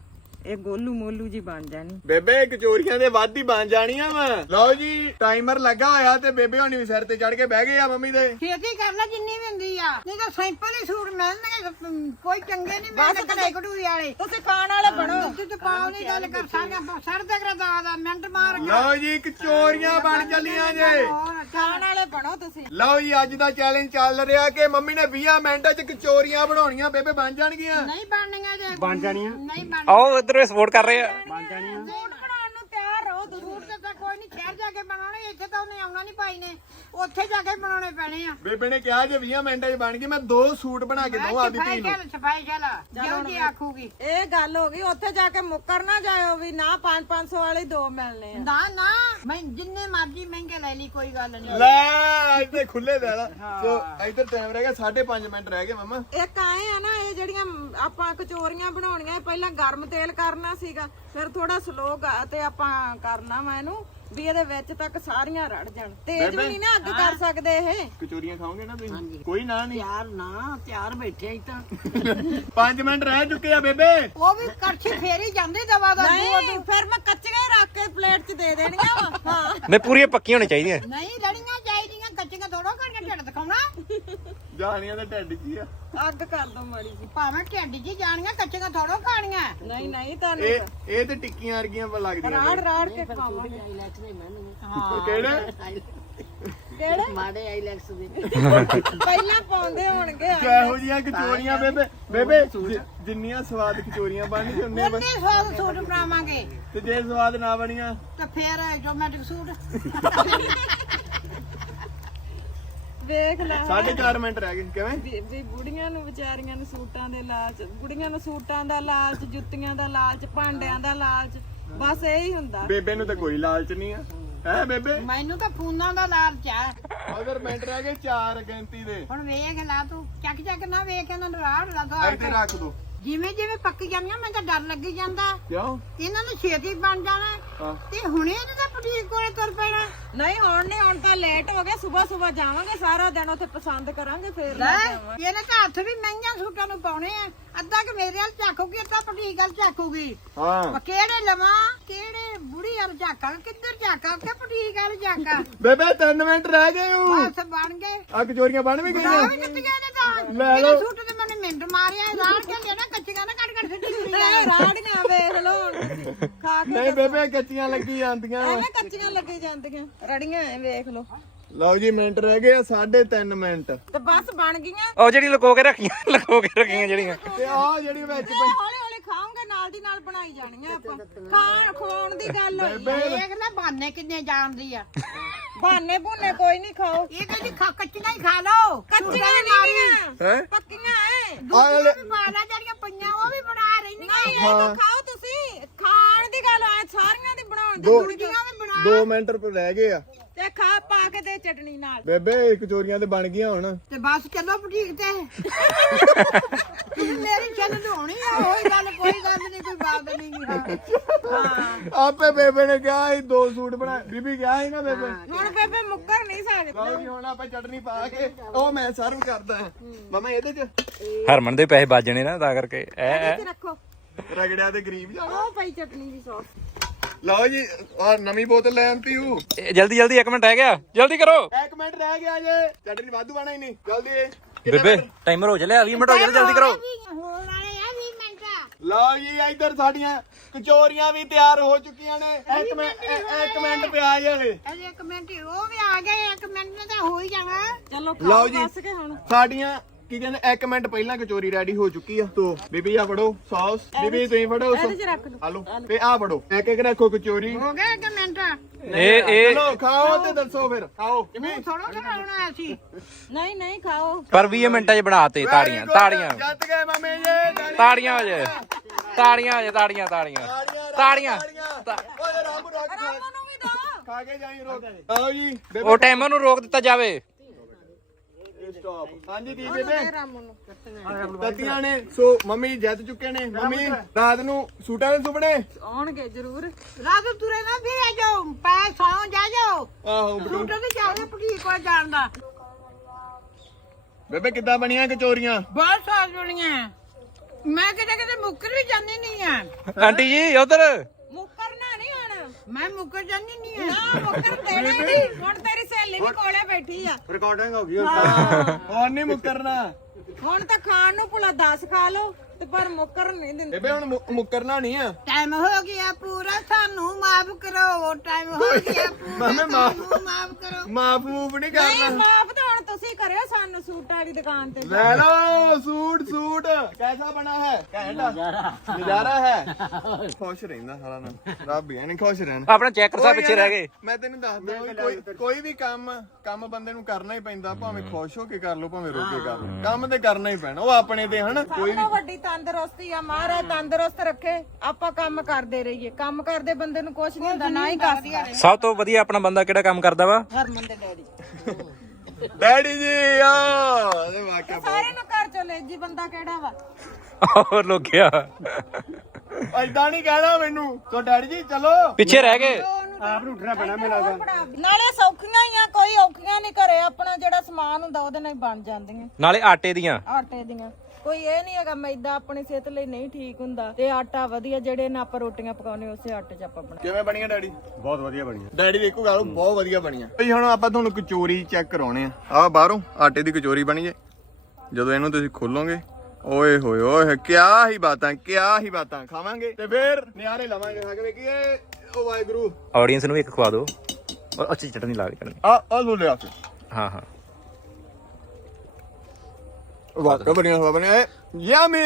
C: ਇਹ ਗੋਲੂ ਮੋਲੂ ਜੀ ਬਣ ਜਾਣੀ।
A: ਬੇਬੇ ਕਚੋਰੀਆਂ ਦੇ ਵੱਧ ਹੀ ਬਣ ਜਾਣੀਆਂ ਵਾ। ਲਓ ਜੀ ਟਾਈਮਰ ਲੱਗਾ ਹੋਇਆ ਤੇ ਬੇਬੇ ਹੋਣੀ ਵੀ ਸਿਰ ਤੇ ਚੜ ਕੇ ਬਹਿ ਗਏ ਆ ਮੰਮੀ ਦੇ।
B: ਛੇਤੀ ਕਰ ਲੈ ਜਿੰਨੀ ਵੀ ਹੁੰਦੀ ਆ। ਨਹੀਂ ਤਾਂ ਸਿੰਪਲ ਹੀ ਸੂਟ ਮਿਲਣਗੇ ਅਮ, ਕੋਈ ਚੰਗੇ ਨਹੀਂ ਮਿਲਦੇ ਕਢਾਈ ਕਢੂਈ ਵਾਲੇ।
C: ਤੁਸੀਂ ਖਾਣ ਵਾਲੇ ਬਣੋ।
B: ਤੂੰ ਤੇ ਪਾਉ ਨਹੀਂ ਗੱਲ ਕਰ ਸਾਂਗਾ ਸਰ ਤੇ ਕਰਾ ਦਾ ਦਾ ਮਿੰਟ ਮਾਰ
A: ਲਓ ਜੀ ਕਚੋਰੀਆਂ ਬਣ ਚੱਲੀਆਂ ਜੇ।
B: ਹੋਰ
C: ਖਾਣ ਵਾਲੇ ਬਣੋ ਤੁਸੀਂ।
A: ਲਓ ਜੀ ਅੱਜ ਦਾ ਚੈਲੰਜ ਚੱਲ ਰਿਹਾ ਕਿ ਮੰਮੀ ਨੇ 20 ਮਿੰਟਾਂ 'ਚ ਕਚੋਰੀਆਂ ਬਣਾਉਣੀਆਂ ਬੇਬੇ ਬਣ ਜਾਣਗੀਆਂ।
B: ਨਹੀਂ ਬਣਨੀਆਂ ਜੇ।
E: ਬਣ ਜਾਣੀਆਂ।
B: ਨਹੀਂ ਬਣ
D: ਆਓ ਇਧਰ ਸਪੋਰਟ ਕਰ ਰਹੇ ਆ।
E: ਬਣ ਜਾਣੀਆਂ।
B: ਸੂਟ ਬਣਾਉਣ ਨੂੰ ਤਿਆਰ ਰਹੋ ਸੂਟ ਤੇ ਕੋਈ ਨਹੀਂ ਸ਼ਹਿਰ ਜਾ ਕੇ ਬਣਾਉਣੇ ਇੱਥੇ ਤਾਂ ਉਹਨੇ ਆਉਣਾ ਨਹੀਂ ਪਾਈ ਨੇ। ਉੱਥੇ ਜਾ ਕੇ ਬਣਾਉਣੇ ਪੈਣੇ ਆ।
A: ਬੇਬੇ ਨੇ ਕਿਹਾ ਜੇ 20 ਮਿੰਟਾਂ 'ਚ ਬਣ ਗਈ ਮੈਂ ਦੋ ਸੂਟ ਬਣਾ ਕੇ ਦਊਂ ਆਦੀ ਧੀ ਨੂੰ।
B: ਸਫ਼ਾਈ ਸਫ਼ਾਈ ਚਲਾ ਜਿਉਂ ਜੀ ਆਖੂਗੀ।
C: ਇਹ ਗੱਲ ਹੋ ਗਈ ਉੱਥੇ ਜਾ ਕੇ ਮੁੱਕਰ ਨਾ ਜਾਇਓ ਵੀ ਨਾ 5-500 ਵਾਲੇ ਦੋ ਮਿਲਨੇ ਆ।
B: ਨਾ ਨਾ ਮੈਂ ਜਿੰਨੇ ਮਰਜ਼ੀ ਮਹਿੰਗੇ ਲੈ ਲਈ ਕੋਈ ਗੱਲ ਨਹੀਂ
A: ਲੈ ਇੱਥੇ ਖੁੱਲੇ ਦੇ ਲਾ ਸੋ ਇੱਧਰ ਟਾਈਮ ਰਹਿ ਗਿਆ 5.5 ਮਿੰਟ ਰਹਿ ਗਏ ਮਮਾ।
C: ਇੱਕ ਆਏ ਆ ਨਾ ਇਹ ਜਿਹੜੀਆਂ ਆਪਾਂ ਕਚੋਰੀਆਂ ਬਣਾਉਣੀਆਂ ਇਹ ਪਹਿਲਾਂ ਗਰਮ ਤੇਲ ਕਰਨਾ ਸੀਗਾ ਫਿਰ ਥੋੜਾ ਸਲੋ ਤੇ ਆਪਾਂ ਕਰਨਾ ਵਾ ਇਹਨੂੰ। ਵੀ ਇਹਦੇ ਵਿੱਚ ਤੱਕ ਸਾਰੀਆਂ ਰੜ ਜਾਣ। ਤੇਜ਼ ਵੀ ਨਹੀਂ ਨਾ ਅੱਗ ਕਰ ਸਕਦੇ ਇਹ।
A: ਕਚੋਰੀਆਂ ਖਾਓਗੇ ਨਾ ਤੁਸੀਂ? ਕੋਈ ਨਾ ਨਹੀਂ।
B: ਤਿਆਰ ਨਾ ਤਿਆਰ ਬੈਠੇ ਹੀ ਤਾਂ
A: 5 ਮਿੰਟ ਰਹਿ ਚੁੱਕੇ ਆ ਬੇਬੇ।
B: ਉਹ ਵੀ ਕਰਛੀ ਫੇਰੀ ਜਾਂਦੀ ਦਵਾ ਦਾ
C: ਨਹੀਂ ਫਿਰ ਮੈਂ ਕੱਚੀਆਂ ਹੀ ਰੱਖ ਕੇ ਪਲੇਟ 'ਚ ਦੇ ਦੇਣੀਆਂ ਵਾ। ਹਾਂ।
D: ਨਹੀਂ ਪੂਰੀਆਂ ਪੱਕੀਆਂ ਹੋਣੀਆਂ ਚਾਹੀਦੀਆਂ।
B: ਨਹੀਂ ਲੜੀਆਂ ਚਾਹੀਦੀਆਂ ਕੱਚੀਆਂ ਥੋੜੋ ਕਰਕੇ ਢਿੱਡ ਦਿਖਾਉਣਾ।
A: ਜਾਣੀਆਂ ਦਾ ਢਿੱਡ 'ਚ ਹੀ ਆ।
C: ਅੱਗ ਕਰ ਦੋ ਮਾੜੀ ਜੀ।
B: ਭਾਵੇਂ ਢਿੱਡ 'ਚ ਹੀ ਜਾਣੀਆਂ ਕੱਚੀਆਂ ਥੋੜੋ ਖਾਣੀਆਂ।
C: ਨਹੀਂ ਨਹੀਂ ਤੁਹਾਨੂੰ
A: ਇਹ ਇਹ ਤੇ ਟਿੱਕੀਆਂ ਵਰਗੀਆਂ ਪ ਲੱਗਦੀਆਂ
C: ਰਾੜ ਰਾੜ ਕੇ ਖਾਵਾਂਗੇ।
A: ਕਿਹੜੇ?
C: ਕਿਹੜੇ?
B: ਮਾੜੇ ਆਈਲੈਕਸ ਦੇ।
C: ਪਹਿਲਾਂ ਪਾਉਂਦੇ ਹੋਣਗੇ
A: ਇਹੋ ਜੀਆਂ ਕਚੋਰੀਆਂ ਬੇਬੇ? ਬੇਬੇ ਜਿੰਨੀਆਂ ਸਵਾਦ ਕਚੋਰੀਆਂ ਬਣਨਗੀਆਂ ਉਨੇ
B: ਕਿੰਨੇ ਸਵਾਦ ਸੂਟ ਬਣਾਵਾਂਗੇ।
A: ਤੇ ਜੇ ਸਵਾਦ ਨਾ ਬਣੀਆਂ?
B: ਤਾਂ ਫੇਰ ਜੋਮੈਟਿਕ ਸੂਟ।
C: ਵੇਖ ਲੈ।
A: 4.5 ਮਿੰਟ ਰਹਿ ਗਏ ਕਿਵੇਂ?
C: ਵੀ ਵੀ ਬੁੜੀਆਂ ਨੂੰ ਵਿਚਾਰੀਆਂ ਨੂੰ ਸੂਟਾਂ ਦੇ ਲਾਲਚ ਬੁੜੀਆਂ ਨੂੰ ਸੂਟਾਂ ਦਾ ਲਾਲਚ ਜੁੱਤੀਆਂ ਦਾ ਲਾਲਚ ਭਾਂਡਿਆਂ ਦਾ ਲਾਲਚ ਬਸ ਇਹੀ ਹੁੰਦਾ।
A: ਬੇਬੇ ਨੂੰ ਤਾਂ ਕੋਈ ਲਾਲਚ ਨਹੀਂ ਆ। ਹੈ ਬੇਬੇ?
B: ਮੈਨੂੰ ਤਾਂ ਫੋਨਾਂ ਦਾ ਲਾਲਚ ਆ।
A: ਅਗਰ ਮਿੰਟ ਰਹਿ ਗਏ 4 ਗਿਣਤੀ ਦੇ।
B: ਹੁਣ ਵੇਖ ਲਾ ਤੂੰ ਚੱਕ ਚੱਕ ਨਾ ਵੇਖ ਇਹਨਾਂ ਨੂੰ ਰਾੜ ਲਗਾ
A: ਇੱਥੇ ਰੱਖ ਦੋ।
B: ਜਿਵੇਂ ਜਿਵੇਂ ਪੱਕ ਜਾਂਦੀਆਂ ਮੈਨੂੰ ਤਾਂ ਡਰ ਲੱਗੀ ਜਾਂਦਾ।
A: ਕਿਉਂ?
B: ਇਹਨਾਂ ਨੂੰ ਛੇਤੀ ਬਣ ਜਾਣਾ।
A: ਹਾਂ।
B: ਤੇ ਹੁਣੇ ਇਹਨਾਂ ਦਾ ਬੁਟੀਕ ਕੋਲੇ ਤੁਰ ਪੈਣਾ।
C: ਨਹੀਂ ਹੁਣ ਨਹੀਂ ਹੁਣ ਤਾਂ ਲੇਟ ਹੋ ਗਿਆ। ਸਵੇਰ ਸਵੇਰ ਜਾਵਾਂਗੇ ਸਾਰਾ ਦਿਨ ਉੱਥੇ ਪਸੰਦ ਕਰਾਂਗੇ ਫੇਰ ਲੈ ਆਵਾਂਗੇ।
B: ਇਹਨੇ ਤਾਂ ਹੱਥ ਵੀ ਮਹਿੰਗੀਆਂ ਸੂਟਾਂ ਨੂੰ ਪਾਉਣੇ ਆ। ਅੱਧਾ ਕਿ ਮੇਰੇ ਵੱਲ ਝਾਕੂਗੀ ਅੱਧਾ ਬੁਟੀਕ ਵੱਲ ਝਾਕੂਗੀ।
A: ਹਾਂ।
B: ਕਿਹੜੇ ਲਵਾਂ ਕਿਹੜੇ ਬੁੜੀ ਵੱਲ ਝਾਕਾਂ ਕਿੱਧਰ ਝਾਕਾਂ ਕਿ ਬੁਟੀਕ ਵੱਲ ਝਾਕਾਂ?
A: ਬੇਬੇ 3 ਮਿੰਟ ਰਹਿ ਗਏ ਊ।
B: ਬਸ ਬਣ ਗਏ।
A: ਆ ਕਚੋਰੀਆਂ ਬਣ ਵੀ ਗਈਆਂ। ਲੈ ਲਓ।
B: ਸੂਟ ਮਿੰਟ ਮਾਰਿਆ ਰਾੜ ਕੇ ਲੈਣਾ ਕੱਚੀਆਂ ਨਾ ਕੱਢ ਕੱਢ ਸਿੱਟੀ ਕੁੜੀ
C: ਇਹ ਰਾੜੀਆਂ ਵੇਖ ਤੁਸੀਂ ਖਾ ਕੇ
A: ਨਹੀਂ ਬੇਬੇ ਕੱਚੀਆਂ ਲੱਗੀ ਜਾਂਦੀਆਂ।
C: ਐਵੇਂ ਕੱਚੀਆਂ ਲੱਗੀ ਜਾਂਦੀਆਂ। ਰੜੀਆਂ ਐ ਵੇਖ ਲਓ।
A: ਲਓ ਜੀ ਮਿੰਟ ਰਹਿ ਗਏ ਆ 3.5 ਮਿੰਟ।
C: ਤੇ ਬਸ ਬਣ ਗਈਆਂ।
D: ਉਹ ਜਿਹੜੀ ਲੁਕੋ ਕੇ ਰੱਖੀਆਂ ਲੁਕੋ ਕੇ ਰੱਖੀਆਂ ਜਿਹੜੀਆਂ।
A: ਤੇ ਆ ਜਿਹੜੀ ਵਿੱਚ
C: ਇਹ ਹੌਲੀ ਹੌਲੀ ਖਾਓਗੇ ਨਾਲ ਦੀ ਨਾਲ ਬਣਾਈ ਜਾਣੀਆਂ ਆਪਾਂ। ਖਾਣ ਖਵਾਉਣ ਦੀ ਗੱਲ ਹੋਈ।
B: ਦੇਖ ਲੈ ਬਾਨੇ ਕਿੰਨੇ ਜਾਣਦੀ ਆ।
C: ਬਹਾਨੇ ਬੁਨੇ ਕੋਈ ਨਹੀਂ ਖਾਓ।
B: ਇਹ ਕਹਿੰਦੀ ਖਾ ਕੱਚੀਆਂ ਹੀ ਖਾ ਲਓ।
C: ਕੱਚੀਆਂ ਨਹੀਂ
A: ਹੈ
C: ਪੱਕੀਆਂ ਐ
A: ਆ ਲੈ
B: ਵੀ ਬਾਲਾ ਜਿਹੜੀਆਂ ਪਈਆਂ ਉਹ ਵੀ ਬਣਾ
C: ਖਾਓ ਤੁਸੀਂ। ਖਾਣ ਦੀ ਗੱਲ ਆ ਸਾਰੀਆਂ ਦੀ ਬਣਾਉਣ ਦੀ
A: ਦੋ
B: ਵੀ ਬਣਾ।
A: 2 ਮਿੰਟ ਰੁਪਏ ਰਹਿ ਗਏ ਆ।
C: ਤੇ ਖਾ ਪਾ ਕੇ ਦੇ ਚਟਣੀ ਨਾਲ।
A: ਬੇਬੇ ਕਚੋਰੀਆਂ ਤੇ ਬਣ ਗਈਆਂ ਹੁਣ।
B: ਤੇ ਬਸ ਚੱਲੋ ਬੁਟੀਕ ਤੇ। <laughs> ਮੇਰੀ ਚੱਲ ਹੋਣੀ ਆ ਹੋਈ ਗੱਲ ਕੋਈ ਗੱਲ ਨਹੀਂ ਕੋਈ ਬਾਤ ਨਹੀਂ ਹਾਂ।
A: ਆਪੇ ਬੇਬੇ ਨੇ ਕਿਹਾ ਸੀ ਦੋ ਸੂਟ ਬਣਾ ਬੀਬੀ ਕਿਹਾ ਸੀ ਨਾ ਬੇਬੇ?
C: ਹੁਣ ਬੇਬੇ ਮੁੱਕਰ ਨਹੀਂ ਸਕਦੇ।
A: ਲਓ ਜੀ ਹੁਣ ਆਪਾਂ ਚਟਨੀ ਪਾ ਕੇ ਉਹ ਮੈਂ ਸਰਵ ਕਰਦਾ। ਹਾਂ। ਮਮਾ ਇਹਦੇ ਚ?
D: ਹਰਮਨ ਦੇ ਪੈਸੇ ਵੱਜਣੇ ਨਾ ਤਾਂ ਕਰਕੇ। ਐ ਐ।
C: ਇੱਥੇ ਰੱਖੋ।
A: ਰਗੜਿਆ ਤੇ ਗਰੀਬ ਜਾਣਾ।
C: ਉਹ ਪਈ ਚਟਨੀ ਦੀ ਸੌਸ
A: ਲਓ ਜੀ ਆ ਨਵੀਂ ਬੋਤਲ ਲੈ ਆਂਤੀ ਹੂੰ।
D: ਇਹ ਜਲਦੀ ਜਲਦੀ ਇੱਕ ਮਿੰਟ ਰਹਿ ਗਿਆ। ਜਲਦੀ ਕਰੋ।
A: ਇੱਕ ਮਿੰਟ ਰਹਿ ਗਿਆ ਜੇ। ਚਟਨੀ ਵਾਧੂ ਬਣਾ ਹੀ ਨਹੀਂ। ਜਲਦੀ
D: ਬੇਬੇ? ਟਾਈਮਰ ਹੋ ਚੱਲਿਆ 20 ਮਿੰਟ ਹੋ ਜਲਦੀ ਜਲਦੀ ਕਰੋ।
B: ਹੋਣ ਵਾਲੇ ਆ 20 ਮਿੰਟ।
A: ਲਓ ਜੀ ਇੱਧਰ ਸਾਡੀਆਂ ਕਚੋਰੀਆਂ ਵੀ ਤਿਆਰ ਹੋ ਚੁੱਕੀਆਂ ਨੇ। ਇੱਕ ਮਿੰਟ ਇੱਕ ਮਿੰਟ ਪਿਆਜ ਹਲੇ
B: ਅਜੇ ਇੱਕ ਮਿੰਟ ਹੀ, ਉਹ ਵੀ ਆ ਗਏ ਇੱਕ ਮਿੰਟ ਨੇ ਤਾਂ ਹੋ ਹੀ ਜਾਣਾ।
C: ਚਲੋ
A: ਲਓ
C: ਖਾਓ
A: ਜੀ।
C: ਬਸ ਕੇ ਹੁਣ
A: ਸਾਡੀਆਂ ਕੀ ਕਹਿੰਦੇ ਇੱਕ ਮਿੰਟ ਪਹਿਲਾਂ ਕਚੋਰੀ ਰੈਡੀ ਹੋ ਚੁੱਕੀ ਆ ਤੋ ਬੀਬੀ ਆ ਫੜੋ ਸੌਸ। ਬੀਬੀ ਤੁਸੀਂ ਫੜੋ
C: ਇਹਦੇ ਚ ਰੱਖ ਲਓ।
A: ਆਲੂ। ਤੇ ਆ ਫੜੋ ਇੱਕ ਇੱਕ ਰੱਖੋ ਕਚੋਰੀ।
B: ਹੋ ਗਏ ਇੱਕ ਮਿੰਟ।
D: ਇਹ ਇਹ
A: ਚਲੋ ਖਾਓ ਤੇ ਦੱਸੋ ਫਿਰ ਖਾਓ। ਕਿਵੇਂ
B: ਥੋੜਾ ਕਰਾਉਣਾ ਅਸੀਂ।
C: ਨਹੀਂ ਨਹੀਂ ਖਾਓ।
D: ਪਰ 20 ਮਿੰਟਾਂ 'ਚ ਬਣਾਤੇ ਤਾੜੀਆਂ ਤਾੜੀਆਂ।
A: ਜਿੱਤ ਗਏ ਮਾਮੇ ਜੀ
D: ਤਾੜੀਆਂ। ਹੋ ਜੇ। ਤਾੜੀਆਂ ਹੋ ਜੇ ਤਾੜੀਆਂ ਤਾੜੀਆਂ। ਤਾੜੀਆਂ
A: ਓਏ ਰਾਮ ਰੱਖ
C: ਨੂੰ ਵੀ ਦੋ।
A: ਖਾ ਕੇ ਜਾਈ ਰੋਕ ਆਓ ਜੀ
D: ਉਹ ਟਾਈਮਰ ਨੂੰ ਰੋਕ ਦਿੱਤਾ ਜਾਵੇ।
A: ਸਟਾਪ ਹਾਂਜੀ ਕੀ ਬੇਬੇ। ਤਤੀਆਂ ਨੇ। ਸੋ ਮੰਮੀ ਜਿੱਤ ਚੁੱਕੇ ਨੇ। ਮੰਮੀ ਰਾਤ ਨੂੰ ਸੂਟਾਂ ਦੇ ਸੁਪਨੇ?
C: ਆਉਣਗੇ ਜ਼ਰੂਰ।
B: ਰਾਤ ਤੁਰੇ ਨਾ ਫਿਰ ਜਾਓ ਪੈ ਸੌਂ ਜਾ ਜਾਓ।
A: ਆਹੋ
B: ਸੂਟ ਤੇ ਜਾਵੇ ਪਟੀ ਕੋ ਜਾਣਦਾ
A: ਬੇਬੇ ਕਿੱਦਾਂ ਬਣੀਆਂ ਕਚੋਰੀਆਂ?
B: ਬਹੁਤ ਸਵਾਦ ਬਣੀਆਂ। ਮੈਂ ਕਿਤੇ ਕਿਤੇ ਮੁੱਕਰ ਵੀ ਜਾਂਦੀ ਨਹੀਂ ਆ।
D: ਆਂਟੀ ਜੀ ਉਧਰ।
B: ਮੈਂ ਮੁੱਕਰ ਜਾਂਦੀ ਨਹੀਂ ਆ।
C: ਨਾ ਮੁੱਕਰ ਦੇਣਾ ਹੀ ਨਹੀਂ। ਹੁਣ ਤੇਰੀ ਸਹੇਲੀ ਵੀ ਕੋਲੇ ਬੈਠੀ ਆ।
A: ਰਿਕਾਰਡਿੰਗ ਹੋ ਗਈ ਹੁਣ ਨਹੀਂ ਮੁੱਕਰਨਾ।
C: ਹੁਣ ਤਾਂ ਖਾਣ ਨੂੰ ਭੁਲਾ 10 ਖਾ ਲਓ ਤੇ ਪਰ ਮੁੱਕਰ ਨਹੀਂ ਦਿੰਦੇ।
A: ਬੇਬੇ ਹੁਣ ਮੁ- ਮੁੱਕਰਨਾ ਨਹੀਂ ਆ।
B: ਟਾਈਮ ਹੋ ਗਿਆ ਪੂਰਾ ਸਾਨੂੰ ਮਾਫ ਕਰੋ। ਟਾਈਮ ਹੋ ਗਿਆ ਪੂਰਾ
A: ਮਾਮੇ ਮਾਫ਼-
B: ਸਾਨੂੰ ਮਾਫ ਕਰੋ।
A: ਮਾਫ ਮੂਫ ਨਹੀਂ
C: ਨਹੀਂ
A: ਕਰਨਾ
C: ਮਾਫ ਕਰਿਓ ਸਾਨੂੰ ਸੂਟ ਵਾਲੀ ਦੁਕਾਨ ਤੇ?
A: ਲੈ ਲਓ ਸੂਟ ਸੂਟ। ਕੈਸਾ ਬਣਾ ਹੈ? ਘੈਂਟ ਨਜ਼ਾਰਾ। ਹੈ। ਖੁਸ਼ ਰਹਿੰਦਾ ਸਾਰਾ ਨਾ ਰੱਬ ਹੀ ਨਹੀਂ ਖੁਸ਼ ਰਹਿਣ।
D: ਆਪਣਾ ਚੈੱਕਰ ਸਾਹਿਬ ਪਿੱਛੇ ਰਹਿ ਗਏ।
A: ਮੈਂ ਤੈਨੂੰ ਦੱਸਦਾ ਵੀ ਕੋਈ ਕੋਈ ਵੀ ਕੰਮ ਕੰਮ ਬੰਦੇ ਨੂੰ ਕਰਨਾ ਹੀ ਪੈਂਦਾ ਭਾਵੇਂ ਖੁਸ਼ ਹੋ ਕੇ ਕਰ ਲਓ ਭਾਵੇਂ ਰੋ ਕੇ ਕਰ ਲਓ। ਕੰਮ ਤੇ ਕਰਨਾ ਹੀ ਪੈਣਾ ਉਹ ਆਪਣੇ ਤੇ ਹਨਾ। ਕੋਈ
C: ਤੋਂ ਵੱਡੀ ਤੰਦਰੁਸਤੀ ਆ ਮਹਾਰਾਜ ਤੰਦਰੁਸਤ ਰੱਖੇ। ਆਪਾਂ ਕੰਮ ਕਰਦੇ ਰਹੀਏ। ਕੰਮ ਕਰਦੇ ਬੰਦੇ ਨੂੰ ਕੁਝ ਨਹੀਂ ਹੁੰਦਾ ਨਾ ਹੀ ਕੱਸਦਾ
D: ਸਭ ਤੋਂ ਵਧੀਆ ਆਪਣਾ ਬੰਦਾ ਕਿਹੜਾ ਕੰਮ ਕਰਦਾ ਵਾ?
C: ਹਰਮਨ ਦੇ ਡੈਡੀ।
A: ਡੈਡੀ ਜੀ ਆ। ਵਾਕਿਆ
C: ਸਾਰੇ ਨੂੰ ਘਰ ਚੋਂ ਲੈ ਜੀ ਬੰਦਾ ਕਿਹੜਾ ਵਾ?
D: ਹੋਰ ਲੋਕਿਆ
A: ਐਦਾਂ ਨਹੀਂ ਕਹਿਣਾ ਮੈਨੂੰ। ਤੋ ਡੈਡੀ ਜੀ ਚਲੋ।
D: ਪਿੱਛੇ ਰਹਿ ਗਏ।
E: ਆਪ ਨੂੰ ਉੱਠਣਾ ਪੈਣਾ ਮੈਨੂੰ ਲੱਗਦਾ
C: ਨਾਲੇ ਸੌਖੀਆਂ ਹੀ ਆ ਕੋਈ ਔਖੀਆਂ ਨਹੀਂ ਘਰੇ। ਆਪਣਾ ਜਿਹੜਾ ਸਮਾਨ ਹੁੰਦਾ ਉਹਦੇ ਨਾਲ ਹੀ ਬਣ ਜਾਂਦੀਆਂ।
D: ਨਾਲੇ ਆਟੇ ਦੀਆਂ।
C: ਆਟੇ ਦੀਆਂ। ਕੋਈ ਇਹ ਨਹੀਂ ਹੈਗਾ ਮੈਦਾ ਆਪਣੀ ਸਿਹਤ ਲਈ ਨਹੀਂ ਠੀਕ ਹੁੰਦਾ। ਤੇ ਆਟਾ ਵਧੀਆ ਜਿਹੜੇ ਨਾਲ ਆਪਾਂ ਰੋਟੀਆਂ ਪਕਾਉਨੇ ਉਸੇ ਆਟੇ 'ਚ ਆਪਾਂ ਬਣਾ
A: ਕਿਵੇਂ ਬਣੀਆਂ ਡੈਡੀ?
E: ਬਹੁਤ ਵਧੀਆ ਬਣੀਆਂ।
A: ਡੈਡੀ ਦੇਖੋ ਗੱਲ ਬਹੁਤ ਵਧੀਆ ਬਣੀਆਂ। ਭਈ ਹੁਣ ਆਪਾਂ ਤੁਹਾਨੂੰ ਕਚੋਰੀ ਚੈੱਕ ਕਰਾਉਣੇ ਆ। ਆ ਬਾਹਰੋਂ ਆਟੇ ਦੀ ਕਚੋਰੀ ਬਣੀ ਜੇ। ਜਦੋਂ ਇਹਨੂੰ ਤੁਸੀਂ ਖੋਲੋਗੇ ਓਏ ਹੋਏ ਓਏ ਕਿਆ ਹੀ ਬਾਤਾਂ ਕਿਆ ਹੀ ਬਾਤਾਂ ਖਾਵਾਂਗੇ। ਤੇ ਫਿਰ ਨਿਆਰੇ ਲਵਾਂਗੇ ਖਾ ਕੇ ਵੇਖੀਏ ਓ ਵਾਹਿਗੁਰੂ।
D: ਆਡੀਅנס ਨੂੰ ਵੀ ਇੱਕ ਖਵਾ ਦਿਓ। ਔਰ ਅੱਛੀ ਚਟਨੀ ਲਾ ਕੇ ਕਰਨੀ।
A: ਆ ਆ ਲੋ ਲਿਆ। ਫਿਰ
D: ਹਾਂ ਹਾਂ।
A: ਵਾਕਾ ਬਣੀਆਂ ਹੋਆ ਬਣਿਆ। ਯਮੀ!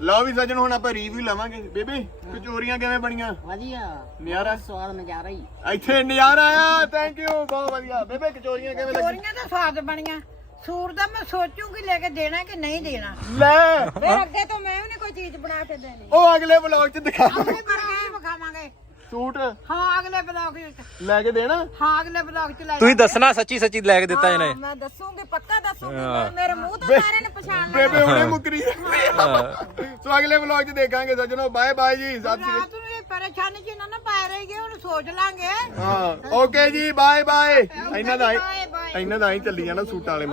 A: ਲਓ ਵੀ ਸੱਜਣ ਹੁਣ ਆਪਾਂ ਰਿਵਿਊ ਲਵਾਂਗੇ। ਬੇਬੀ ਕਚੋਰੀਆਂ ਕਿਵੇਂ ਬਣੀਆਂ?
F: ਵਧੀਆ।
A: ਨਿਆਰਾ।
F: ਸਵਾਦ ਨਜ਼ਾਰਾ ਹੀ।
A: ਇੱਥੇ ਨਜ਼ਾਰਾ ਆਇਆ ਥੈਂਕ ਯੂ ਬਹੁਤ ਵਧੀਆ। ਬੇਬੇ ਕਚੋਰੀਆਂ ਕਿਵੇਂ ਲੱਗੀਆਂ?
B: ਚੋਰੀਆਂ ਤਾਂ ਸਵਾਦ ਬਣੀਆਂ। ਸੂਟ ਦਾ ਮੈਂ ਸੋਚੂਗੀ ਲੈ ਕੇ ਦੇਣਾ ਕਿ ਨਹੀਂ ਦੇਣਾ।
A: ਲੈ।
C: ਫਿਰ ਅੱਗੇ ਤੋਂ ਮੈਂ ਵੀ ਨਹੀਂ ਕੋਈ ਚੀਜ਼ ਬਣਾ ਕੇ ਦੇਣੀ।
A: ਉਹ ਅਗਲੇ ਵਲੌਗ 'ਚ ਦਿਖਾਵਾਂਗੇ
B: ਅਗਲੇ ਬਲੌਗ ਵਿਖਾਵਾਂਗੇ।
A: ਸੂਟ?
B: ਹਾਂ ਅਗਲੇ ਬਲੌਗ ਵਿੱਚ।
A: ਲੈ ਕੇ ਦੇਣਾ?
B: ਹਾਂ ਅਗਲੇ ਬਲੌਗ ਚ ਲੈ
D: ਤੁਸੀਂ ਦੱਸਣਾ ਸੱਚੀ ਸੱਚੀ ਲੈ ਕੇ ਦਿੱਤਾ ਇਹਨੇ।
C: ਹਾਂ, ਮੈਂ ਦੱਸੂਗੀ ਪੱਕਾ ਦੱਸੂਗੀ ਮੈਂ- ਮੇਰੇ ਮੂੰਹ ਤੋਂ ਸਾਰਿਆਂ ਨੇ ਪਛਾਣ ਲਿਆ
A: ਬੇਬੇ ਹੁਣੇ ਮੁੱਕਰੀ ਸੋ ਅਗਲੇ ਵਲੌਗ 'ਚ ਦੇਖਾਂਗੇ ਸੱਜਣੋ। ਬਾਏ ਬਾਏ ਜੀ ਸਤਿ ਸ਼੍ਰੀ
B: ਰਾਤ ਨੂੰ ਇਹ ਪਰੇਸ਼ਾਨੀ ਚ ਨਾ ਨਾ ਪਾ ਰਹੇਗੇ ਹੁਣ ਸੋਚ ਲਾਂਗੇ।
A: ਹਾਂ ਓਕੇ ਜੀ ਬਾਏ ਬਾਏ। ਇਹਨਾਂ ਦਾ ਇਹਨਾਂ ਦਾ ਹੀ ਚੱਲੀ ਜਾਣਾ ਸੂਟਾਂ ਵਾਲੇ ਮਸ